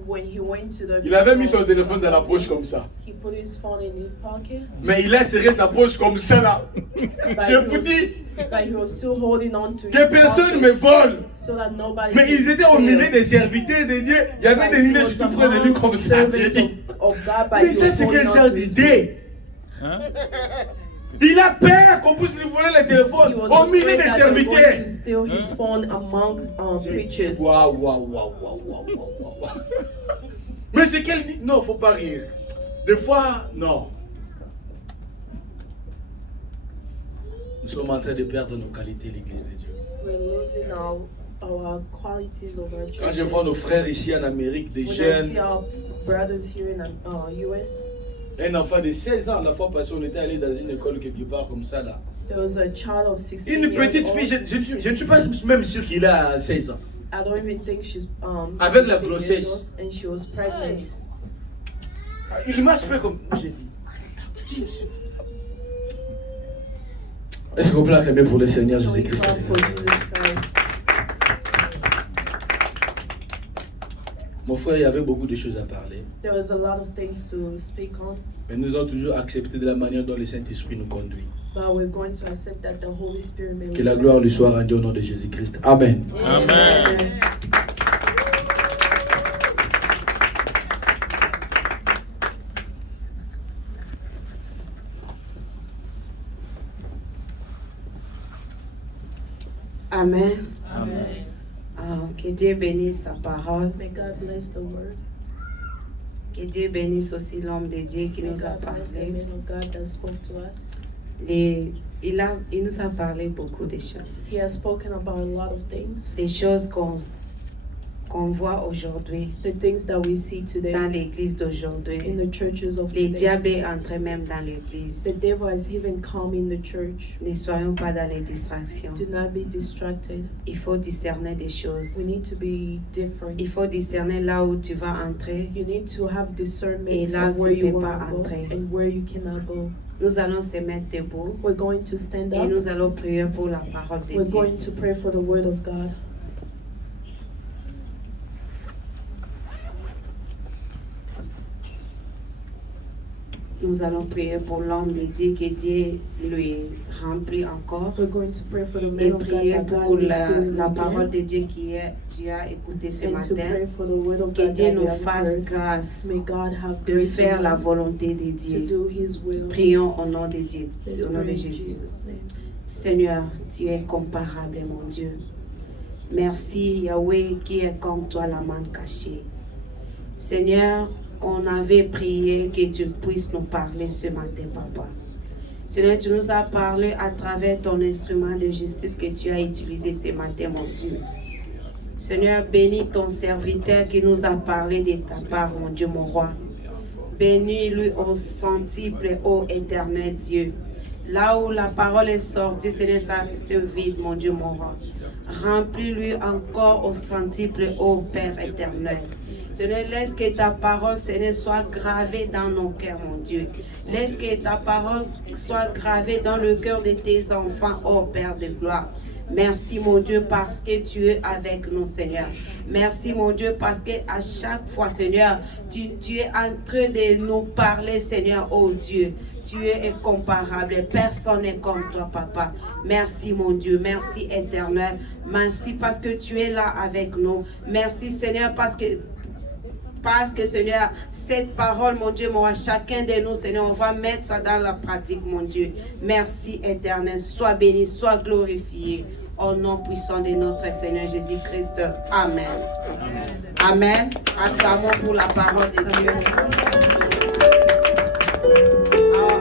When he went to the il avait mis son funeral, téléphone dans la poche comme ça. he put his phone in his pocket. Mais il a serré sa poche comme ça là. Je vous dis But he was still holding on to que his personne pocket ne me vole. so that nobody Mais could ils étaient au steal. milieu des serviteurs de Dieu. Il y avait But des he milliers was sur tout près de lui among comme ça. J'ai servants dit, of God, but mais he ça was c'est holding quel on genre to his d'idée? Hein? Il a peur qu'on puisse lui voler le téléphone He was au milieu afraid des that they were going to serviteurs. steal his phone among preachers. Waouh, waouh, waouh, waouh, waouh, waouh, waouh. Mais c'est qu'elle dit, non, faut pas rire. Des fois, non. Nous sommes en train de perdre nos qualités, l'église de Dieu. We're losing our qualities of our churches. Quand je vois nos frères ici en Amérique, des When I jeunes, see our brothers here in US, un enfant de 16 ans, la fois passée, on était allé dans une école quelque part comme ça là. there was a child of 16 Une years petite old. fille, je ne suis pas même sûr qu'il a 16 ans. I don't even think she's Avec la 16 years grossesse. old, and she was pregnant. Il marche pas comme j'ai dit. Est-ce qu'on peut l'acclamer pour le Seigneur Can we Jésus-Christ? clap for Jesus Christ? Mon frère, il y avait beaucoup de choses à parler. There was a lot of things to speak on, Mais nous avons toujours accepté de la manière dont le Saint-Esprit nous conduit. but we're going to accept that the Holy Spirit may Que lead la us. gloire lui soit rendue au nom de Jésus-Christ. Amen. Amen. Amen. Amen. Amen. Que Dieu bénisse sa parole. May God bless the word. Que Dieu bénisse aussi l'homme de Dieu qui May nous a God bless the parlé. man of God that spoke to us. Il nous a parlé beaucoup de choses. He has spoken about a lot of things. Des choses qu'on voit aujourd'hui The things that we see today dans l'église in d'aujourd'hui. the churches of Le today. diable est entré même dans The l'église. devil has even come in the church. Ne soyons pas dans les distractions. Do not be distracted. Il faut discerner des We choses. need to be different. Il faut discerner là où tu vas entrer. You need to have discernment Et là, of where tu you peux want pas to go entrer. and where you cannot go. Nous allons se mettre debout We're going to stand et up. nous allons prier pour la parole de We're Dieu. going to pray for the word of God. Nous allons prier pour l'homme de Dieu, que Dieu lui remplit encore. We're going to pray for the Et man of God prier that pour God will la, fill him la again. parole de Dieu tu as écouté ce And to pray matin. for the word of Que God Dieu that we nous have fasse heard. grâce May God have de grace faire on la us volonté de to Dieu. do His will. Prions au nom de Dieu, Let's au nom de pray in Jésus. Jesus' name. Seigneur, tu es comparable, mon Dieu. Merci, Yahweh, qui est comme toi, la main cachée. Seigneur, on avait prié que tu puisses nous parler ce matin, Papa. Seigneur, tu nous as parlé à travers ton instrument de justice que tu as utilisé ce matin, mon Dieu. Seigneur, bénis ton serviteur qui nous a parlé de ta part, mon Dieu, mon roi. Bénis-lui au centuple, ô éternel Dieu. Là où la parole est sortie, Seigneur, ça reste vide, mon Dieu, mon roi. Remplis-lui encore au centuple, ô Père éternel. Seigneur, laisse que ta parole, Seigneur, soit gravée dans nos cœurs, mon Dieu. Laisse que ta parole soit gravée dans le cœur de tes enfants, ô Père de gloire. Merci, mon Dieu, parce que tu es avec nous, Seigneur. Merci, mon Dieu, parce que à chaque fois, Seigneur, tu es en train de nous parler, Seigneur, oh Dieu. Tu es incomparable. Personne n'est comme toi, Papa. Merci, mon Dieu. Merci, éternel. Merci parce que tu es là avec nous. Merci, Seigneur, parce que, Seigneur, cette parole, mon Dieu, moi, chacun de nous, Seigneur, on va mettre ça dans la pratique, mon Dieu. Merci, éternel. Sois béni, sois glorifié. Au nom puissant de notre Seigneur Jésus-Christ. Amen. Amen. Acclamons pour la parole de Dieu.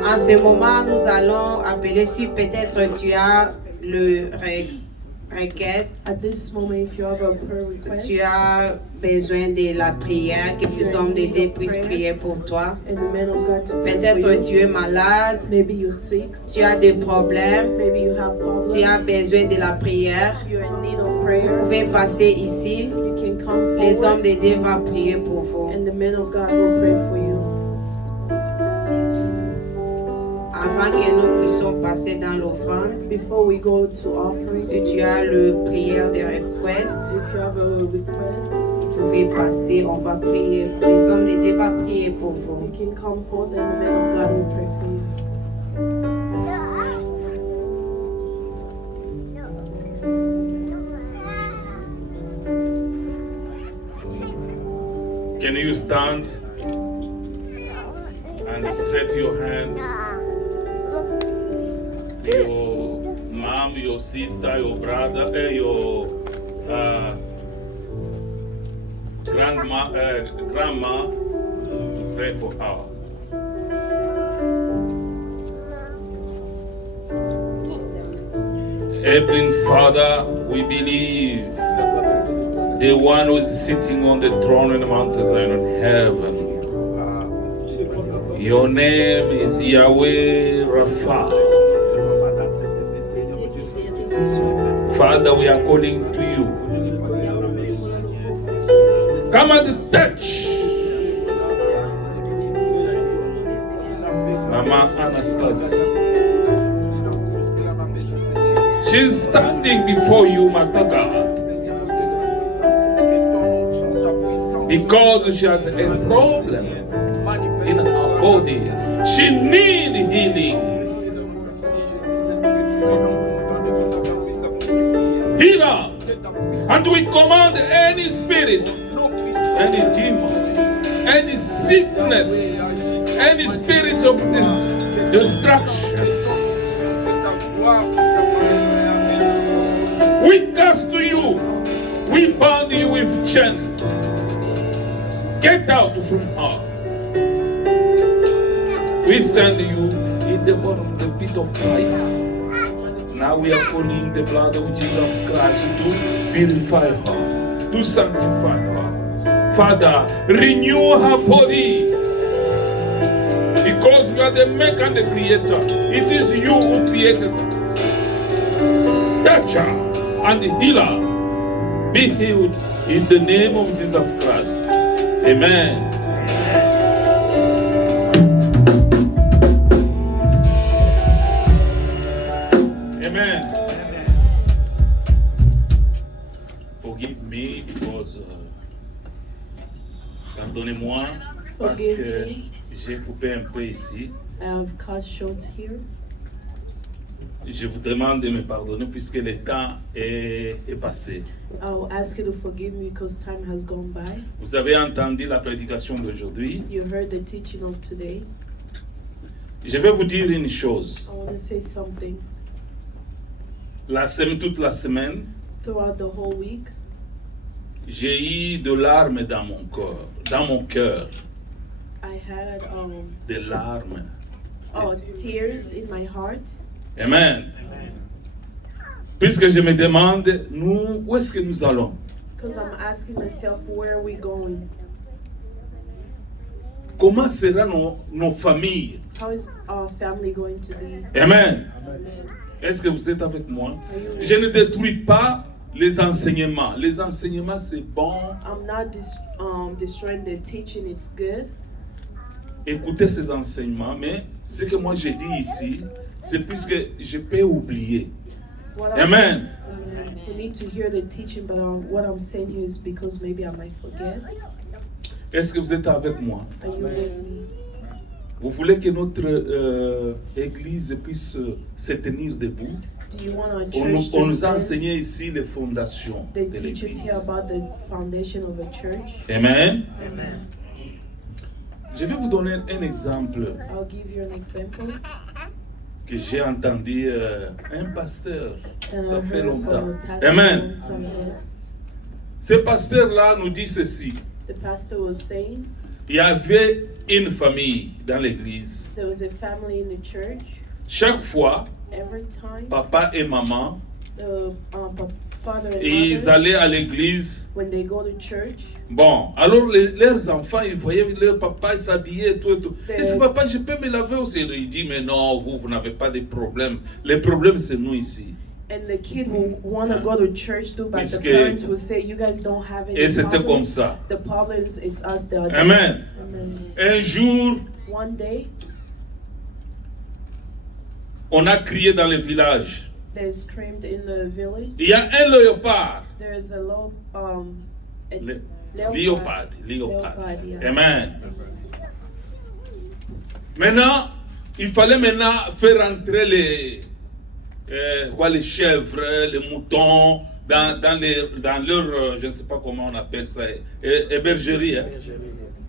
En ce moment, nous allons appeler si peut-être tu as le requête. At this moment, if you have a prayer request, Tu as besoin de la prière, que les hommes de Dieu puissent prier pour toi. and the man of God to pray for Peut-être you, tu es malade, maybe you're sick, tu as des problèmes, maybe you have problems, tu as besoin de la prière. you're in need of Vous prayer, pouvez passer ici. you can come Les hommes forward, de Dieu vont prier pour vous. and the man of God will pray for you. Avant que nous puissions passer dans l'offrande, Before we go to offering, si tu as le prière de request, if you have a request, vous pouvez passer, on va prier. Les hommes de Dieu vont prier pour vous. you can come forward, and the man of God will pray for you. Can you stand and stretch your hands to your mom, your sister, your brother, your grandma, to pray for her. Heavenly Father, we believe the one who is sitting on the throne in Mount Zion in heaven. Your name is Yahweh Rapha. Father, we are calling to you. Come and touch Mama Anastasia. She's standing before you, Master God, because she has a problem in her body. She needs healing. Heal her. And we command any spirit, any demon, any sickness, any spirits of destruction. We cast to you. We bound you with chains. Get out from her. We send you in the bottom of the pit of fire. Now we are calling the blood of Jesus Christ to purify her, to sanctify her. Father, renew her body. Because you are the maker and the creator. It is you who created her. Touch her and heal her. Be healed in the name of Jesus Christ. Amen. Amen. Forgive me because pardonnez-moi parce que j'ai coupé un peu ici. I have cut short here. Je vous demande de me pardonner puisque le temps est passé. I'll ask you to forgive me because time has gone by. Vous avez entendu la prédication d'aujourd'hui. You heard the teaching of today. Je vais vous dire une chose. I want to say something. Toute la semaine, Throughout the whole week, j'ai eu de larmes dans mon corps, dans mon cœur, I had des larmes. tears in my heart. Amen. Puisque je me demande, nous, où est-ce que nous allons? Because I'm asking myself, where are we going? Comment seront nos familles? How is our family going to be? Amen. Amen. Est-ce que vous êtes avec moi? Are you Je ne détruis pas les enseignements. Les enseignements, c'est bon. I'm not destroying the teaching, it's good. Écoutez ces enseignements, mais ce que moi j'ai dit ici, c'est puisque je peux oublier. What Amen. Amen. We need to hear the teaching, but what I'm saying here is because maybe I might forget. Est-ce que vous êtes avec moi? Are you with me? Vous voulez que notre église puisse se tenir debout? Do you want our On church nous, to on nous a stand? enseigné ici les fondations They de teach us l'église. here about the foundation of a church. Amen. Amen. Je vais vous donner un exemple I'll give you an example. que j'ai entendu un pasteur. And Ça I fait heard longtemps. from a pastor a Amen. long time ago. Ce pasteur-là nous dit ceci. The pastor was saying Il y avait une famille dans l'église. there was a family in the church. Chaque fois, Every time papa et maman, the father and ils mother, allaient à l'église. when they go to church, Bon, alors leurs enfants, ils voyaient leur papa s'habiller et tout et tout. Est-ce que papa, je peux me laver aussi? Il dit, mais non, vous n'avez pas de problème. Le problème, c'est nous ici. and the kid will want to go to church too, but the Puisque- parents will say, you guys don't have any Et c'était comme problems. ça. The problems, it's us, the adults. Amen. Amen. Un jour, One day, on a crié dans le village. they screamed in the village. Il y a un léopard. There's a a Le- leopard. Léopard. Leopard, yeah. Amen. Maintenant, il fallait maintenant faire entrer les chèvres, les moutons dans leur, je ne sais pas comment on appelle ça, hébergerie. Hein.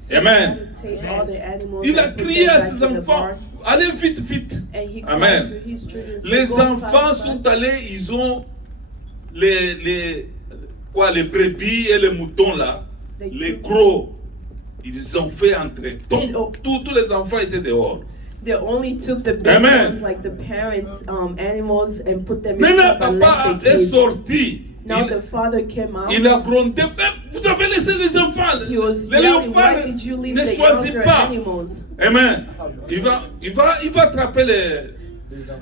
So he Amen. had to take all the animals Il a and put crié them à back ses in the enfants, barn, allez vite, vite. and he Amen. cried to his children, said, Les "Go enfants fast, sont fast." allés, ils ont les brebis et les moutons là, les gros, ils ont fait entrer. Donc, tous les enfants étaient dehors. They only took the big Amen. ones, like the parents' animals, and put them Maintenant, inside and papa left the est kids. sorti. Now the father came out. Il a grondé. Mais vous avez laissé les enfants. He was Les yelling, léopards "Why did you leave ne the choisissent younger pas. animals?" Amen. Il va attraper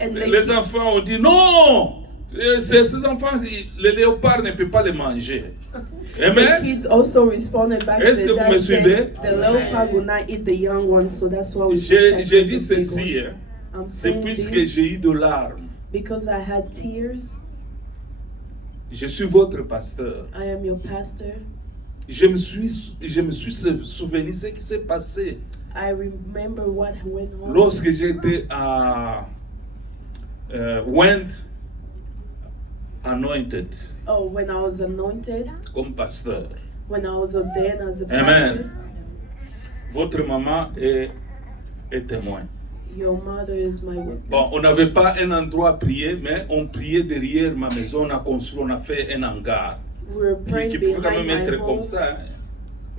And les enfants. On dit non. Ces enfants, les léopards ne peuvent pas les manger. the Amen. kids also responded back to Est-ce que the vous dad me saying, suivez? the leopard will not eat the young ones, so that's why we J'ai protected dit the big ceci. ones. Hein. I'm C'est saying puisque this j'ai eu de larmes. because I had tears. Je suis votre pasteur. I am your pastor. Je me suis souvenu ce qui s'est passé I remember what went on lorsque j'étais à Wend Anointed when I was anointed, comme pasteur. when I was ordained as a pastor. Amen. Votre maman est témoin. Your mother is my witness. Bon, on n'avait pas un endroit à prier, mais on priait derrière ma maison. On a construit, on a fait un hangar We were praying qui pouvait quand behind même my être home. comme ça.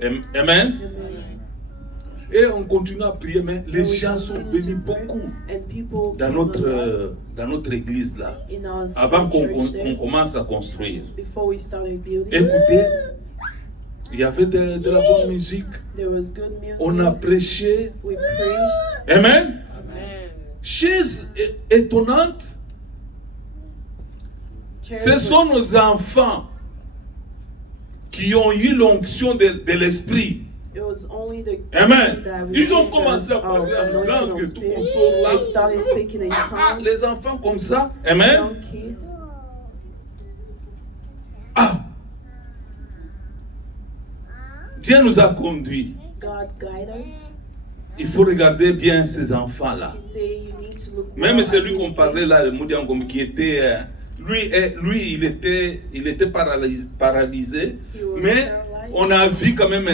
Hein. Amen. Amen. Et on continue à prier, mais les And we gens sont continue venus to pray, beaucoup and people dans came a lot notre église là, in our avant small qu'on church there, commence à construire. before we started building. Écoutez, il y avait de la bonne musique. There was good music. On a prêché. We preached. Amen. Chose étonnante, Chairs ce were- sont nos enfants qui ont eu l'onction de l'esprit. It was only the Amen. kids that Ils ont received commencé the, à parler en anointing langue of et tout spirit. qu'on sort là. They started speaking in tongues. Les enfants comme ça. Amen. Young kids. Ah. Dieu nous a conduits. God guide us. Il faut regarder bien ces enfants-là. He said you need to look Même well celui at qu'on these parlait kids. là, le Moudiangom, qui était, lui, il était paralysé, He was mais paralyzed. on a vu quand même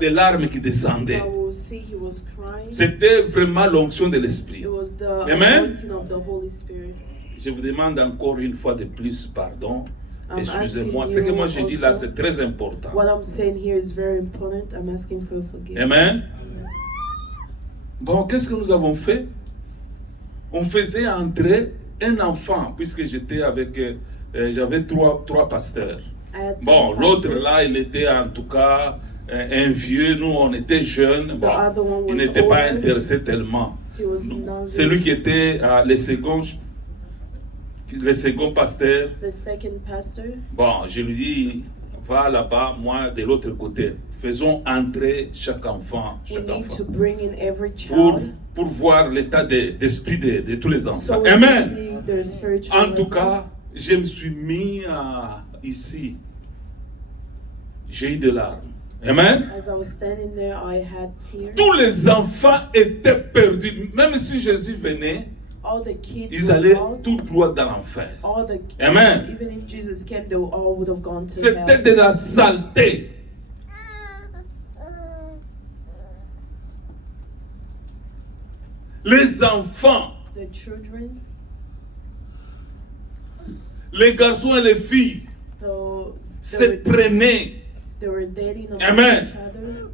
des larmes qui descendaient. I will see he was crying. C'était vraiment l'onction de l'esprit. It was the Amen. anointing of the Holy Spirit. Je vous demande encore une fois de plus pardon. I'm Excusez-moi, asking ce que you moi je dis là, also- c'est très important. What I'm saying here is very important. I'm asking for forgiveness. Amen. Bon, qu'est-ce que nous avons fait? On faisait entrer un enfant, puisque j'étais avec, j'avais trois pasteurs. I had Bon, three l'autre pastors. là, il était en tout cas un vieux. Nous, on était jeunes. Bon, other one il was n'était pas older. intéressé tellement. He was not Celui qui était le second pasteur, the second pastor. bon, je lui dis, va là-bas, moi de l'autre côté. Faisons entrer chaque enfant, We chaque need to enfant. bring in every child Pour voir l'état d'esprit de tous les enfants. so we can Amen. see their spiritual En tout level. cas, je me suis mis ici. J'ai eu de larmes. Amen. As I was standing there, I had tears. Tous les enfants étaient perdus. Même si Jésus venait, All the kids ils were allaient lost. tout droit dans l'enfer. All the Amen. Even if Jesus came, they all would have gone to C'était hell. de la saleté. Les enfants, The children, les garçons et les filles so se prenaient. they were dating among Amen. each other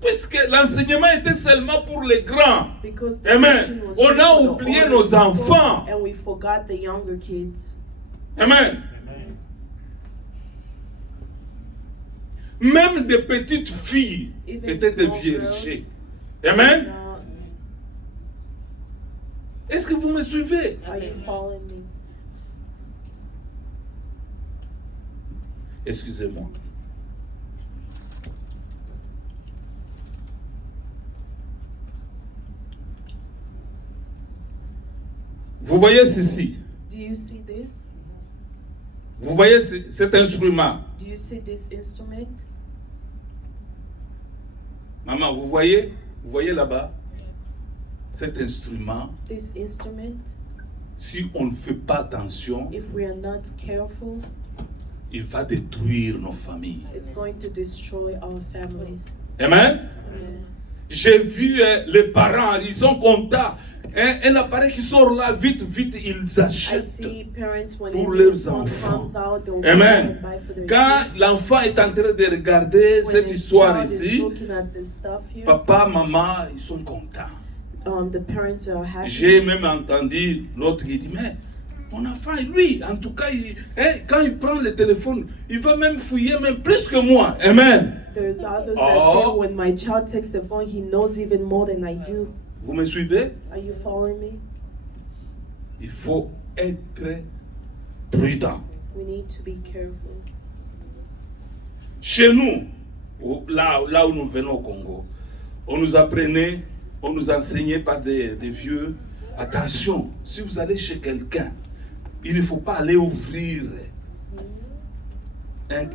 Puisque l'enseignement était seulement pour les grands. because the Amen. teaching was On just a for the oublié older nos people, enfants. and we forgot the younger kids. Amen. Même des petites filles Even étaient des small vierges. girls. Amen. Now, Est-ce que vous me suivez? are you following me? Excusez-moi. Vous voyez ceci? Do you see this? Vous voyez cet instrument? Do you see this instrument? Maman, vous voyez? Vous voyez là-bas? Cet instrument, This instrument, si on ne fait pas attention, if we are not careful, il va détruire nos familles. it's going to destroy our families. Amen? Amen. J'ai vu les parents, ils sont contents. Un appareil qui sort là, vite, vite, ils I achètent. see parents when Pour a leurs new phone enfants. comes out, they'll Amen. buy for their Quand kids. l'enfant est en train de regarder When cette the histoire child is ici, looking at this stuff here, papa, maman, ils sont contents. the parents are happy. J'ai même entendu l'autre qui dit, mais mon enfant, lui, en tout cas, quand il prend le téléphone, il va même fouiller même plus que moi. Amen. There's others that Oh. say when my child takes the phone, he knows even more than I do. Vous me suivez? Are you following me? Il faut être prudent. We need to be careful. Chez nous, là où nous venons au Congo, on nous apprenait, on nous enseignait par des vieux, attention, si vous allez chez quelqu'un, il ne faut pas aller ouvrir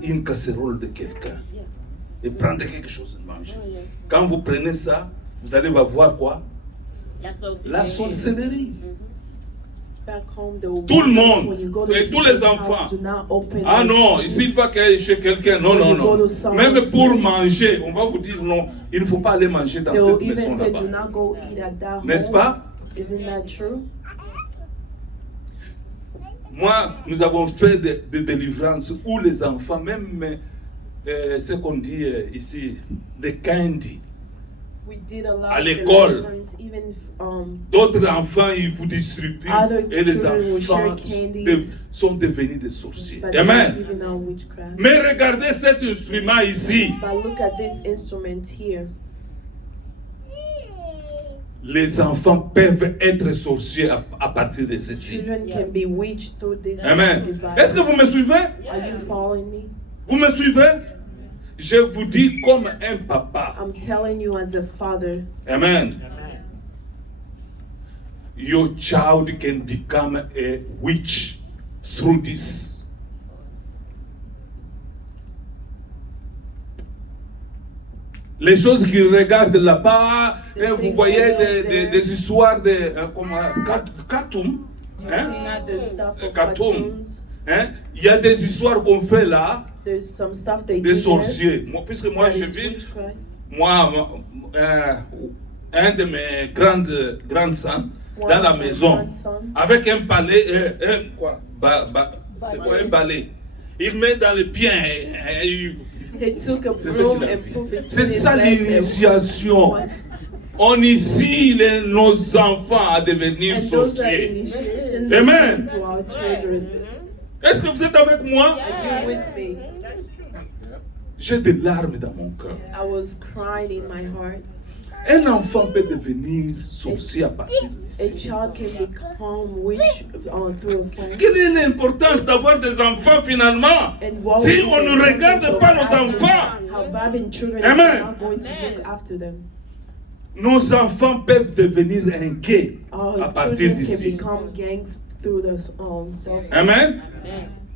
une casserole de quelqu'un et prendre quelque chose de manger. Quand vous prenez ça, vous allez voir quoi? La sorcellerie. Back home, they will Tout le warn us monde, when you go to et tous les people's enfants. house, do not open Ah the non, kitchen. ici il va qu'il chez quelqu'un. Non, When non, you go non. to someone's Même pour place, manger, on va vous dire non, il ne faut pas aller manger dans They will cette even maison say, do là-bas. not go eat at that N'est-ce home. pas? Isn't that true? Moi, nous avons fait des délivrances où les enfants, même ce qu'on dit ici, des candy. We did a lot À of l'école. deliverance, even D'autres enfants, ils vous distribuent Other et les children will share enfants candies. sont devenus des sorciers. but they're Amen. giving out witchcraft. Mais regardez cet instrument ici. But look at this instrument here. Les enfants peuvent être sorciers à partir de ceci. Children can be witched through this Amen. device. Est-ce que vous me suivez? Are you following me? Vous me suivez? Je vous dis comme un papa. I'm telling you as a father, Amen. Your child can become a witch through this. Les choses qu'ils regardent là-bas, vous voyez des histoires de cartoon. you Hein? see the stuff of Cartoon. cartoons. Hein? Il y a des histoires qu'on fait là, There's some stuff they des do sorciers. Moi, puisque moi there je that is vis, witchcraft. moi, un de mes grandes sœurs One dans la of my maison, grandsons, avec un balai, c'est quoi un balai? Il met dans le pied. He took a C'est ce broom qu'il a and fait. put between C'est his ça legs l'initiation. and- On initie nos enfants à devenir And those are sorciers. initiation Amen. to our children. Est-ce que vous êtes avec moi? Are you with me? J'ai des larmes dans mon cœur. I was crying in my heart. Un enfant peut devenir sorcier à partir A d'ici. child can become witch through a phone. Quelle est l'importance d'avoir des enfants finalement? And what Si would on be ne the regarde importance pas of nos having- enfants, How having children Amen. is not going to look after them. nos enfants peuvent devenir inquiets Our à partir children can d'ici. become gangs through the cell phone. Amen.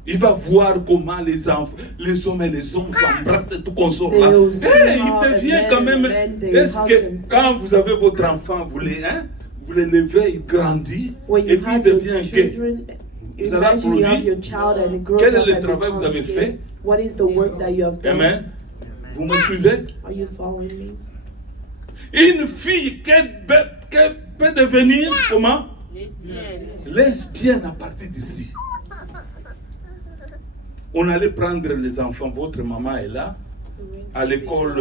Il va voir comment les hommes et les hommes s'embrassent et tout consort là. They will see Eh, how il devient a quand man même. and men, they Est-ce hug que themselves. quand vous avez votre enfant, vous le levez, il grandit When et you puis il have your devient gay. children, Vous allez imagine you have applaudir. your child and it grows Quel est up le and travail que vous becomes avez gay. fait? What is the work that you have done? Amen. Vous me suivez? Are you following me? Une fille qui peut devenir comment? Lesbienne à partir d'ici. On allait prendre les enfants, votre maman est là, We went à to l'école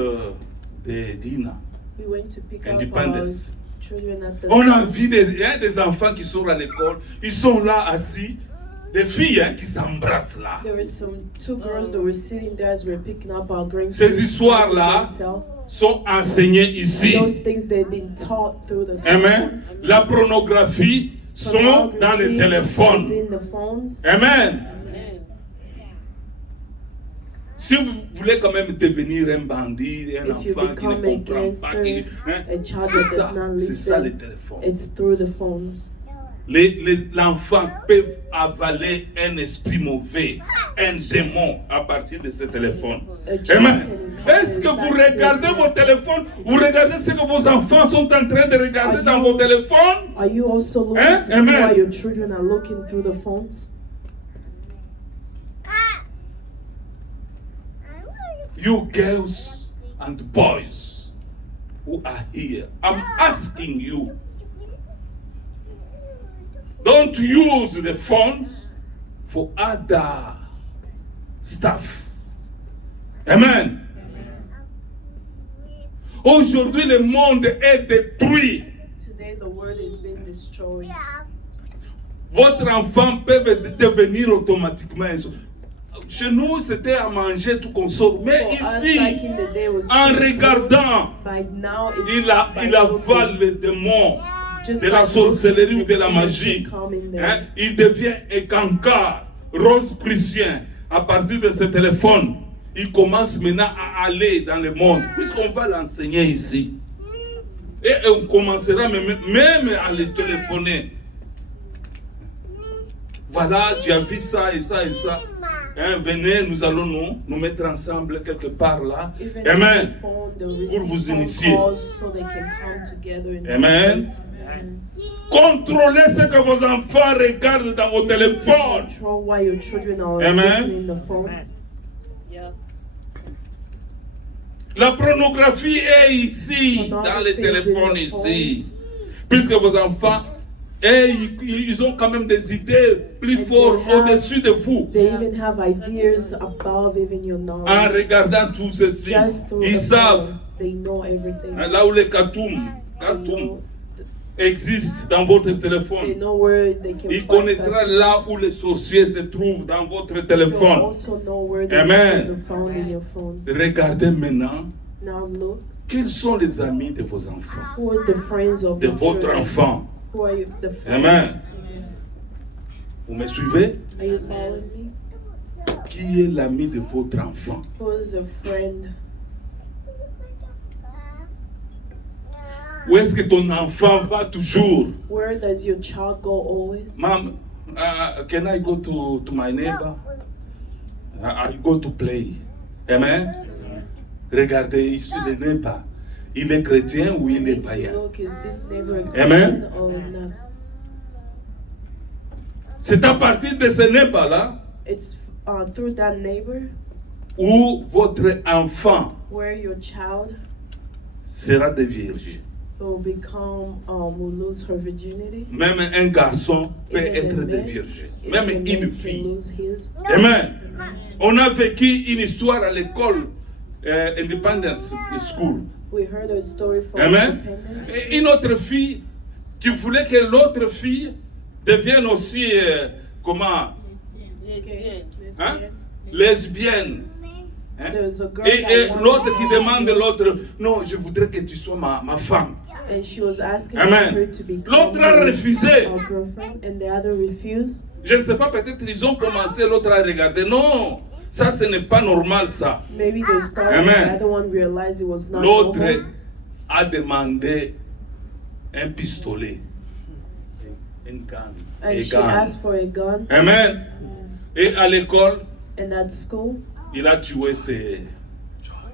de Dina, We went to pick up our Independence. children at the On a vu des enfants qui sont à l'école, ils sont là assis, des filles qui s'embrassent là. There were two girls that were sitting there as we were picking up our grandchildren. Ces histoires-là sont enseignées ici. Those things they've been taught through the Amen. La pornographie sont dans les is téléphones. in the phones. Amen. Si vous voulez quand même devenir un bandit, un If you enfant qui ne become a comprend pas, gangster, hein, a child c'est that ça, does not c'est ça les listen, téléphones. it's through the phones. L'enfant peut avaler un esprit mauvais, un démon à partir de ce téléphone. A child Amen. can Est-ce que vous regardez vos téléphones? Vous regardez ce que vos enfants sont en train de regarder dans vos téléphones? Are you also looking Hein? to see Amen. why your children are looking through the phones? You girls and boys who are here, I'm asking you, don't use the phones for other stuff. Amen. Aujourd'hui, le monde est détruit. Today the world is being destroyed. Votre enfant peut devenir automatiquement un sourd. Chez nous, c'était à manger tout consort. Mais For us, back ici, in the day, was en food. regardant, By now, it's il by avale le démon Just de la by sorcellerie looking, ou de la the magie. demons come in there. Hein? Il devient un cancard, rose-christien. À partir de ce téléphone, il commence maintenant à aller dans le monde. Puisqu'on va l'enseigner ici. Et on commencera même à le téléphoner. Voilà, tu as vu ça et ça et ça. Hein, venez, nous allons nous mettre ensemble quelque part là. Even Amen. if the phone, they Pour receive vous phone initier. calls so they can come together in Amen. place. Amen. Contrôlez ce que vos enfants regardent dans vos téléphones. Control why your children are Amen. looking in the phones. La pornographie est ici, dans les Pornography is in téléphones the ici. phones. Puisque vos enfants, ils ont quand même des idées plus And fortes they have- au-dessus de vous. They even have ideas above even your En knowledge. regardant tout ceci, Just through ils the savent. phone, they know everything. Hein, là où les Katoum existent dans votre They téléphone, know where they can il find connaîtra that. là où les sorciers se trouvent dans votre You'll téléphone. also know where the Amen. witches are found in your phone. Regardez maintenant, Now look, quels sont les amis de vos enfants, who are the friends of de your votre children? enfant. Who are you, the friends? Amen. Vous me suivez? Are you following me? Qui est l'ami de votre enfant? Who is a friend? Où est-ce que ton enfant va toujours? Where does your child go always? Mom, can I go to my neighbor? I go to play. Amen. Regardez, il n'est pas. Il est chrétien ou il est To païen? look, is this neighbor a Amen. Christian or not? C'est à partir de ce neighbor-là It's through that neighbor où votre enfant where your child sera des vierges. will become, will lose her virginity. Même un garçon peut Even être a des man- vierges. even Même a man une can fille. lose his. Amen. On a vécu une histoire à l'école Independence School. We heard a story from Amen. Independence. Et une autre fille qui voulait que l'autre fille devienne aussi, comment, Okay. hein, Lesbian. lesbienne. Hein? There's a girl Et that wanted l'autre to qui be demande with l'autre, non, je voudrais que tu sois ma femme. and she was asking Amen. her to become L'autre a refusé. her girlfriend, and the other refused. Je ne sais pas, peut-être ils ont commencé, l'autre a regardé. Non, ça ce n'est pas normal ça. Maybe they started, Amen. the other one realized it was not L'autre normal. a demandé un pistolet. Une canne. And Et she canne. asked for a gun, Amen. Et à l'école, and at school, il a tué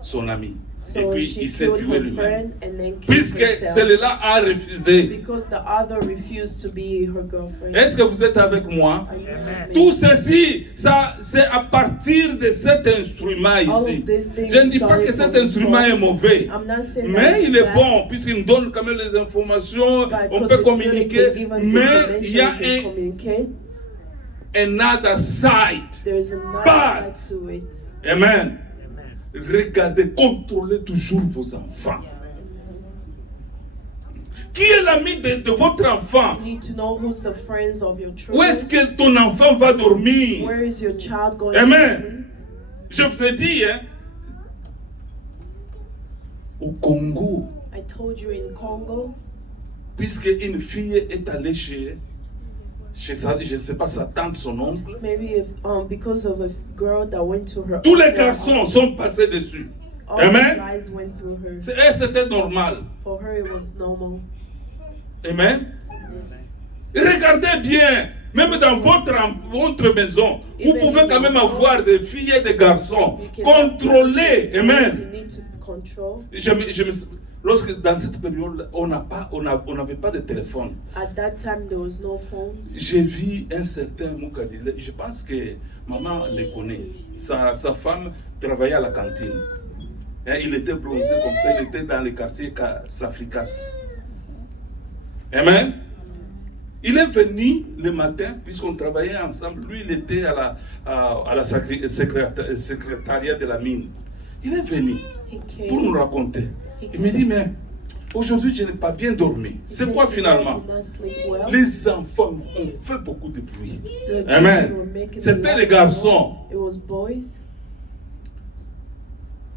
son ami. Et so puis she il s'est killed tué her lui-même. friend and then killed Puisque herself celui-là a refusé. because the other refused to be her girlfriend. Est-ce que vous êtes avec moi? Are you with me? Tout ceci, ça, c'est à partir de cet instrument ici. of these things Je ne dis pas started que cet from instrument small. est mauvais. I'm not saying that Mais it's il est bad, bon, puisqu'il nous donne quand même les informations, but on because peut it's good, it communiquer. can give us Mais il y a information, we can communicate. another side. There's another Bad. side to it. Amen. Regardez, contrôlez toujours vos enfants. Qui est l'ami de votre enfant? You need to know who's the friends of your Où est-ce children. que ton enfant va dormir? Where is your child going Amen. Je vous ai dit, hein, au Congo, to sleep? I told you in Congo, puisque une fille est allée chez sa, je ne sais pas, sa tante, son oncle, maybe if because of a girl that went to her tous les uncle, garçons sont passés dessus. all the Amen. guys went through her. C'était normal. For her it was normal. Amen. Et regardez bien, même dans votre maison, vous pouvez quand même avoir des filles et des garçons. You can have Contrôlez. girls, Amen. you need to control. Lorsque dans cette période, on n'avait pas de téléphone. At that time there was no phones. J'ai vu un certain Moukadile, je pense que maman le connaît. Sa femme travaillait à la cantine. Hein, il était bronzé comme ça, il était dans le quartier Safricas. Amen. Il est venu le matin, puisqu'on travaillait ensemble. Lui, il était à la secrétariat de la mine. Il est venu He pour nous came. raconter. Il me dit, mais aujourd'hui, je n'ai pas bien dormi. C'est quoi finalement? Did not sleep well. Les enfants ont fait beaucoup de bruit. The Amen. children were making C'était a lot les of garçons. noise. It was boys.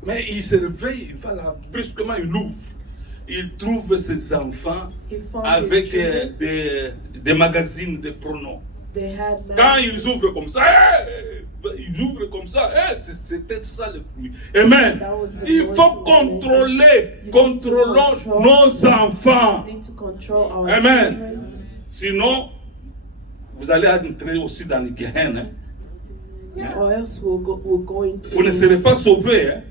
Mais il se réveille, il va là, brusquement, il ouvre. Il trouve ses enfants He found avec his children. des magazines de pronoms. They had Quand ils ouvrent comme ça, ils ouvrent comme ça, c'était ça le bruit. Amen. That was the Il voice faut we were contrôler, making. You need to contrôlons control. nos enfants. We need to control our Amen. children. Sinon, vous allez entrer aussi dans le Gehenna. Or else we're going Vous ne to, serez pas sauvés. Hein.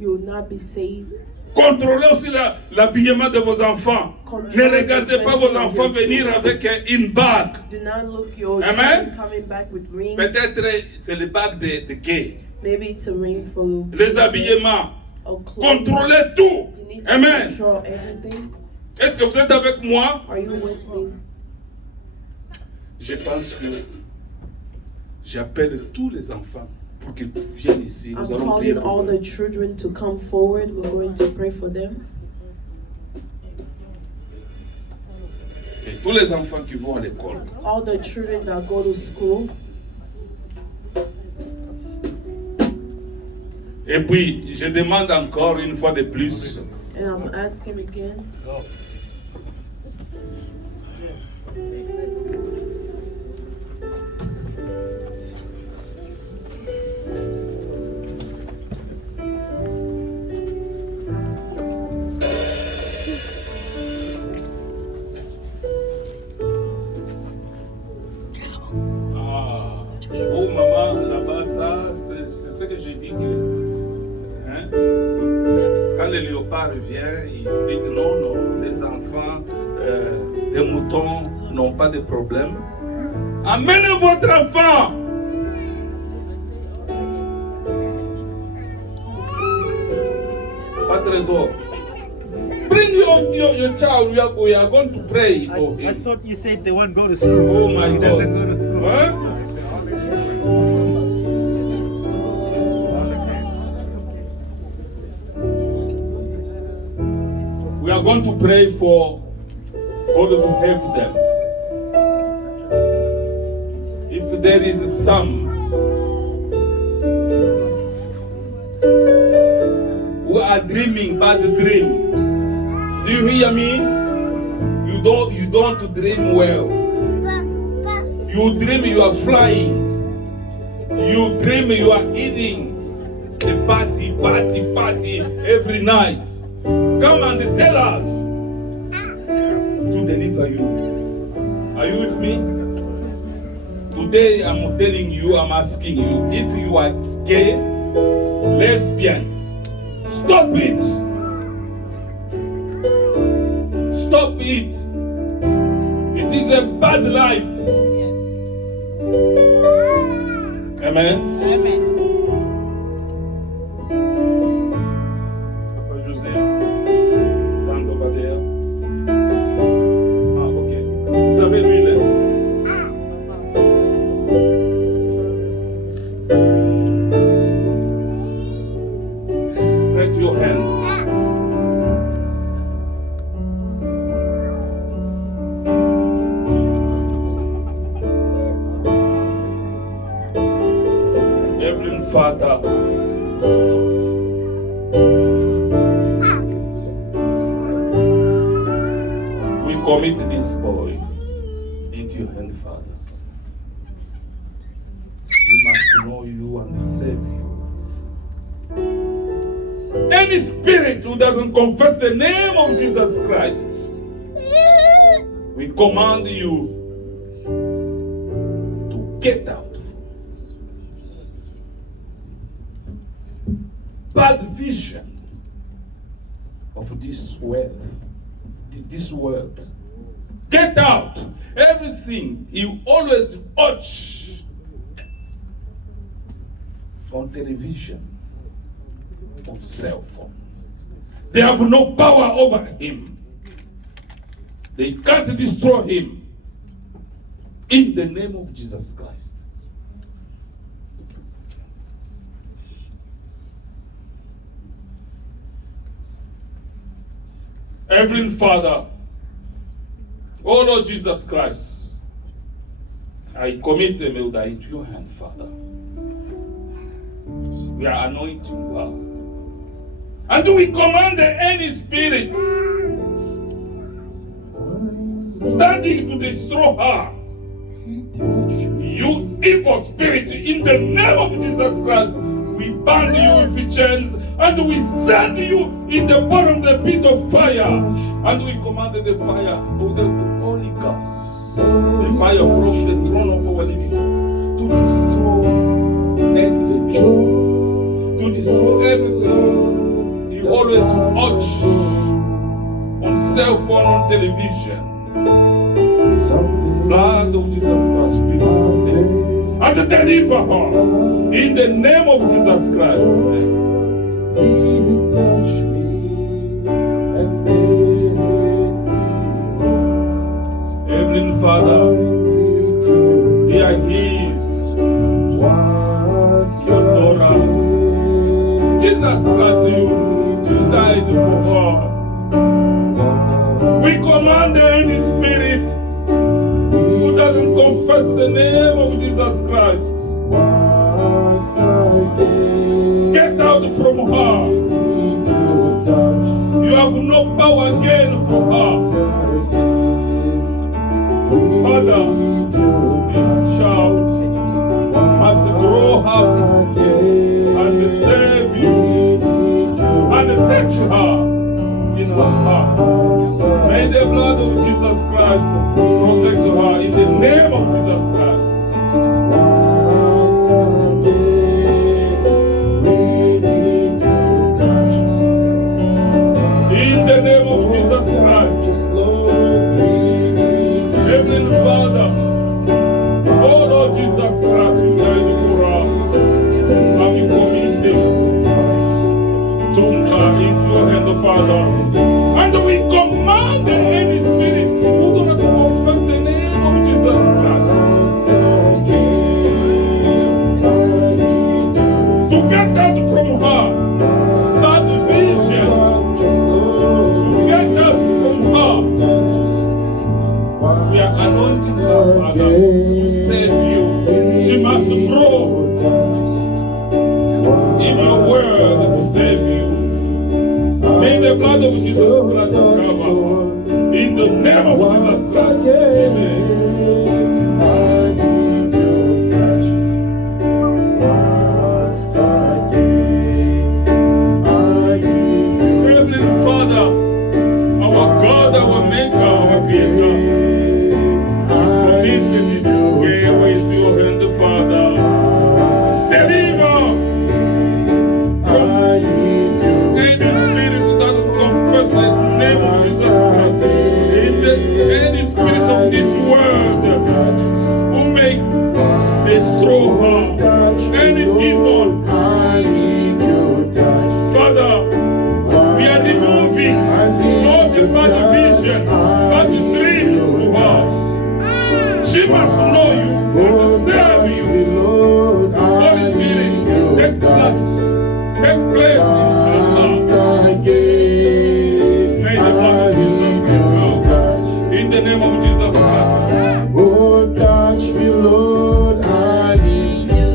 you will not be saved. Contrôlez aussi l'habillement de vos enfants. Control Ne regardez the pas dressing vos of enfants your venir children. avec une bague. Do not look your Amen. children coming back with rings. Peut-être c'est le bague de gay. Maybe it's a ring for Les habillements. or clothes. Contrôlez tout. You need to Amen. control everything. Est-ce que vous êtes avec moi? Are you with me? Je pense que j'appelle tous les enfants pour qu'ils viennent ici. Nous I'm allons prier calling pour all eux. the children to come forward. We're going to pray for them. Et tous les enfants qui vont à l'école. All the children that go to school. Et puis, je demande encore une fois de plus. And I'm asking again. Ah, oh maman, là-bas, ça, c'est ce que j'ai dit que. Hein, quand le léopard vient, il dit que non, non, les enfants, les moutons n'ont pas de problème. Amenez votre enfant! Pas trésor. Bring your child, we are going to pray for I him. thought you said they won't go to school. Oh my He God. doesn't go to school. Huh? We are going to pray for God to help them. If there is some who are dreaming bad dream. Do you hear me? You don't dream well. You dream you are flying. You dream you are eating a party every night. Come and tell us to deliver you. Are you with me? Today I'm telling you, I'm asking you, if you are gay, lesbian, stop it. Stop it. It is a bad life. Amen. Amen. Papa José, stand over there. Ah, ok. Vous avez l'huile, hein? Stretch your hands. Heavenly Father, we commit this boy into your hand, Father. He must know you and save you. Any spirit who doesn't confess the name of Jesus Christ, we command you to get out. Bad vision of this world. Get out. Everything you always watch on television, on cell phone. They have no power over him. They can't destroy him. In the name of Jesus Christ. Heavenly Father, oh Lord Jesus Christ, I commit Imelda into your hand, Father. We are anointing her. And we command any spirit standing to destroy her. You evil spirit, in the name of Jesus Christ, we bind you with chains and we send you in the bottom of the pit of fire. And we command the fire of the Holy Ghost, the fire from the throne of our living God, to destroy any spirit, to destroy everything. You always watch on cell phone, on television. Blood of Jesus Christ, and deliver her in the name of Jesus Christ. He touched me and made me Heavenly Father, they are His, your daughter. Jesus Christ, you died for her. We command any spirit who doesn't confess the name of Jesus Christ, get out from her. You have no power again for her. Father, this child must grow up and save you and touch her in her heart. May the blood of Jesus Christ protect her in the name of Jesus Christ. In the name of Jesus Christ. Heavenly Father, oh Lord Jesus Christ, you died for us. And we commit Tunka into your hand, Father. And we command any spirit who do not confess the name of Jesus Christ to get out from her. Bad vision. To get out from her. We are anointing her, Father, to save you. She must grow in your word. the blood of Jesus Christ cover her. In the name of Jesus Christ. Amen. I need your touch once again. I need your Heavenly Father, our God, our Maker, our Creator, commit this game with your hand, Father. Deliver I need your any spirit that confess the name of Jesus Christ. Any spirit of this world who may destroy her. Any demon, I need your touch. Father, we are removing all the bad vision, bad dreams to her. She must know you and serve you. Holy Spirit, take place in her heart. May the blood of Jesus Christ. In the name of Jesus Christ. Oh, touch me, Lord, I need you.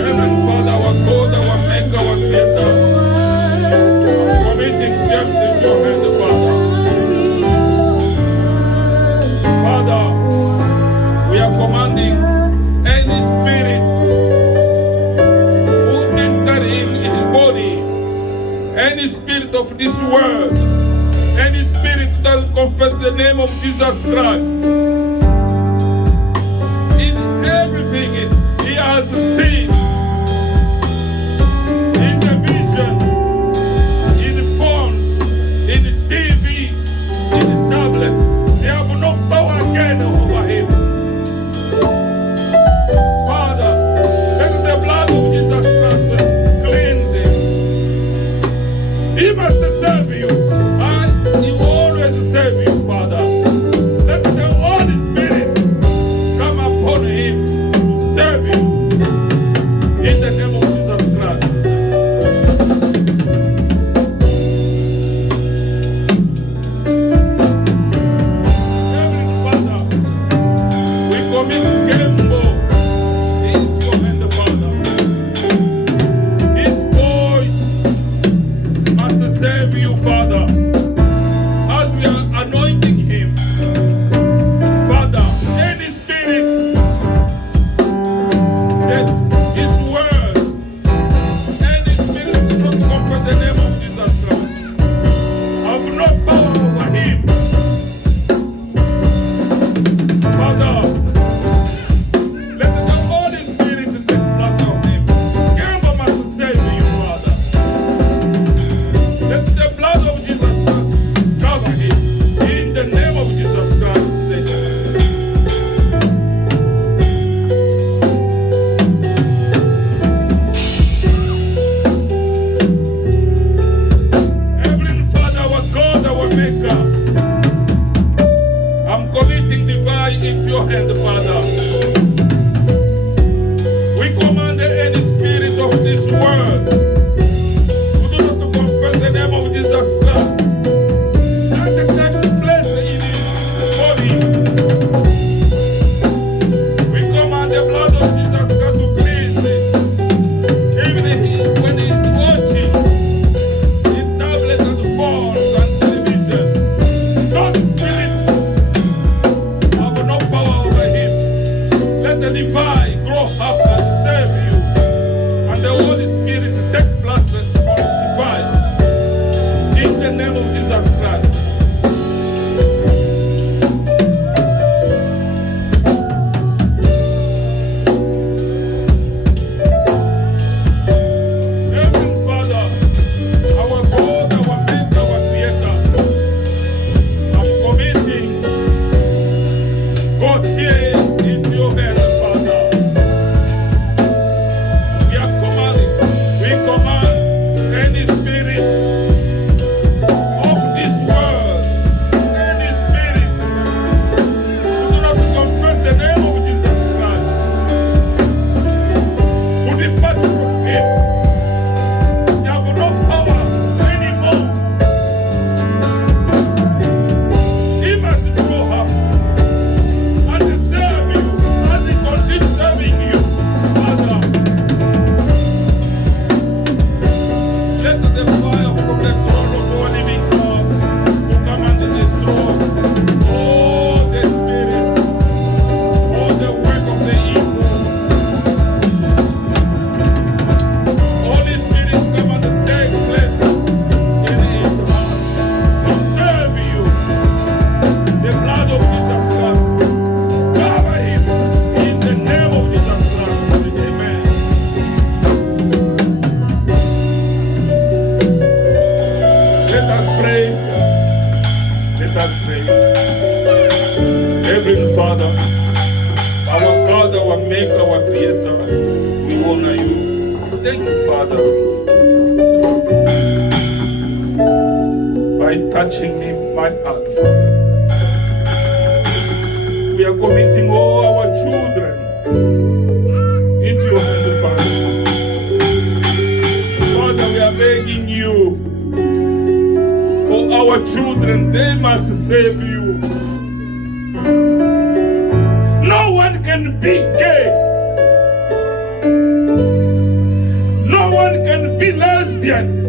Heavenly Father, our God, our Maker, our Creator, committing James into your hand, Father. Father, we are commanding any spirit who enter in his body, any spirit of this world, any spirit that confess the name of Jesus Christ, in everything he has seen, in the vision, in the phone, in the TV, in the tablet, they have no power again over him. Father, let the blood of Jesus Christ cleanse him. He must serve you. He will always serve you, Father. Let the Holy Spirit come upon him to serve you. In the name of Jesus Christ. Heavenly Father, we commit Kembo into your hand, Father. This boy must serve you, Father. As we are anointing him, Father, any spirit, yes, his word, any spirit who does not confess the name of Jesus Christ, have no power over him. Father, let the Holy Spirit take place of him. Gamble must save you, Father. Let the blood of Jesus Christ cover him. In the name of Jesus Christ, say. Heavenly Father, our God, our Maker, I'm committing Divine into your hand, Father. We command any spirit of this world who do not confess the name of Jesus Christ, that take place in his body. We command the blood of Jesus Christ to cleanse it. Even when he is watching in tablets and phones and television, God spirit have no power over him. Let the divine grow up and serve you, and the Holy Spirit take place and divine. In the name of Jesus Christ. Heavenly Father, our God, our Maker, our Creator, I'm committing God here into your hands, Father. We command any spirit of this world, any spirit who do not confess the name of Jesus Christ, who depart from him. They have no power anymore. He must grow up and serve you as he continues serving you, Father. Let the fire from the throne of the living God to come and destroy all the spirit, all the work of the evil. Holy Spirit, come and take place in his heart to serve you. The blood of Jesus Christ, cover him in the name of Jesus Christ. Amen. Let us pray. Let us pray. Heavenly Father, our God, our Maker, our Creator, we honor you. Thank you, Father, by touching me, my heart, Father. We are committing all our children into your hand, Father. Father, we are begging you for our children, they must save you. can be gay. No one can be lesbian.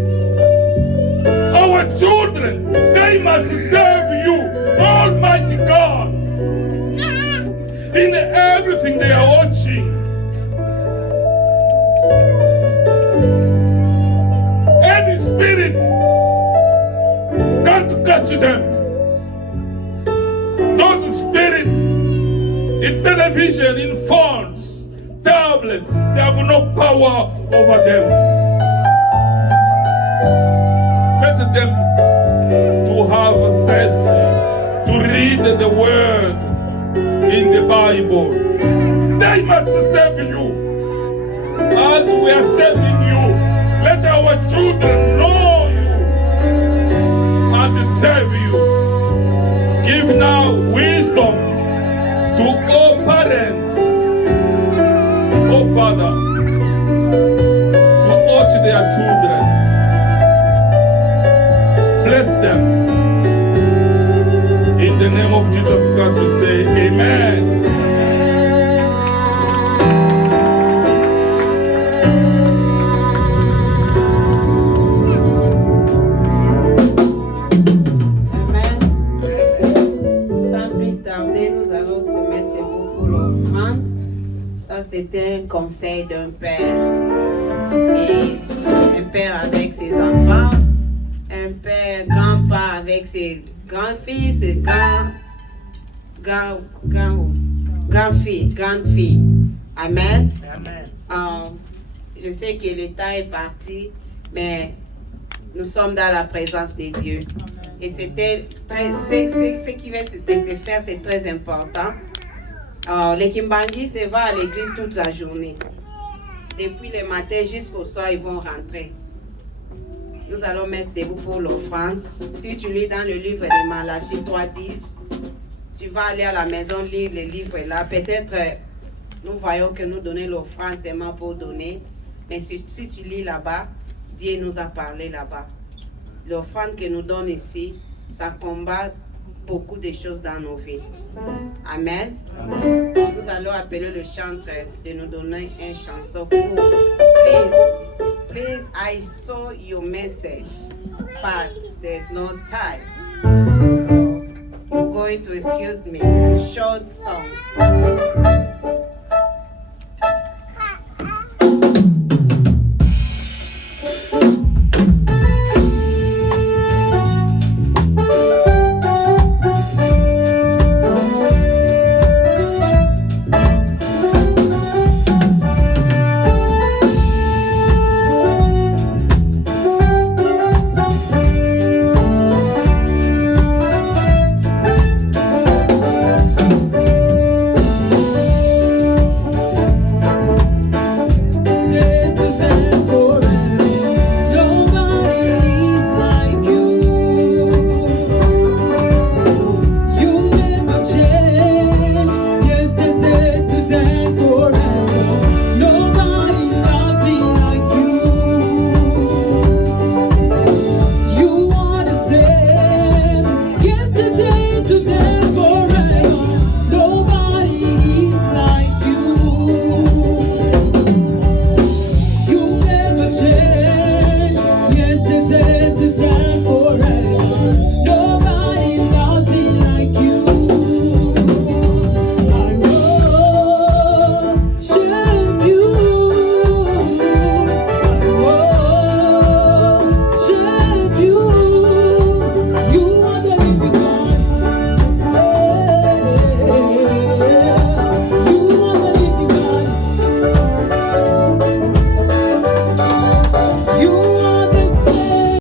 Our children, they must serve you, Almighty God, in everything they are watching. Any spirit can't catch them. Those spirits in television, in phones, tablets, they have no power over them. Let them to have a thirst to read the word in the Bible. They must serve you as we are serving you. Let our children know you and serve you. Give now wisdom to all parents, oh Father, to watch their children. Bless them. In the name of Jesus Christ we say amen. C'était un conseil d'un père, et un père avec ses enfants, un père grand-père avec ses grands-fils, ses grandes-filles. Amen. Je sais que le temps est parti, mais nous sommes dans la présence de Dieu. Et c'était ce qui va se faire, c'est très important. Les Kimbangi se vont à l'église toute la journée. Depuis le matin jusqu'au soir, ils vont rentrer. Nous allons mettre debout pour l'offrande. Si tu lis dans le livre de Malachie 3:10, tu vas aller à la maison lire le livre là. Peut-être nous voyons que nous donnons l'offrande seulement pour donner. Mais si tu lis là-bas, Dieu nous a parlé là-bas. L'offrande que nous donne ici, ça combat beaucoup de choses dans nos vies. Amen. Nous allons appeler le chanteur de nous donner une chanson courte. Please, I saw your message, but there's no time. So, you're going to excuse me. Short song.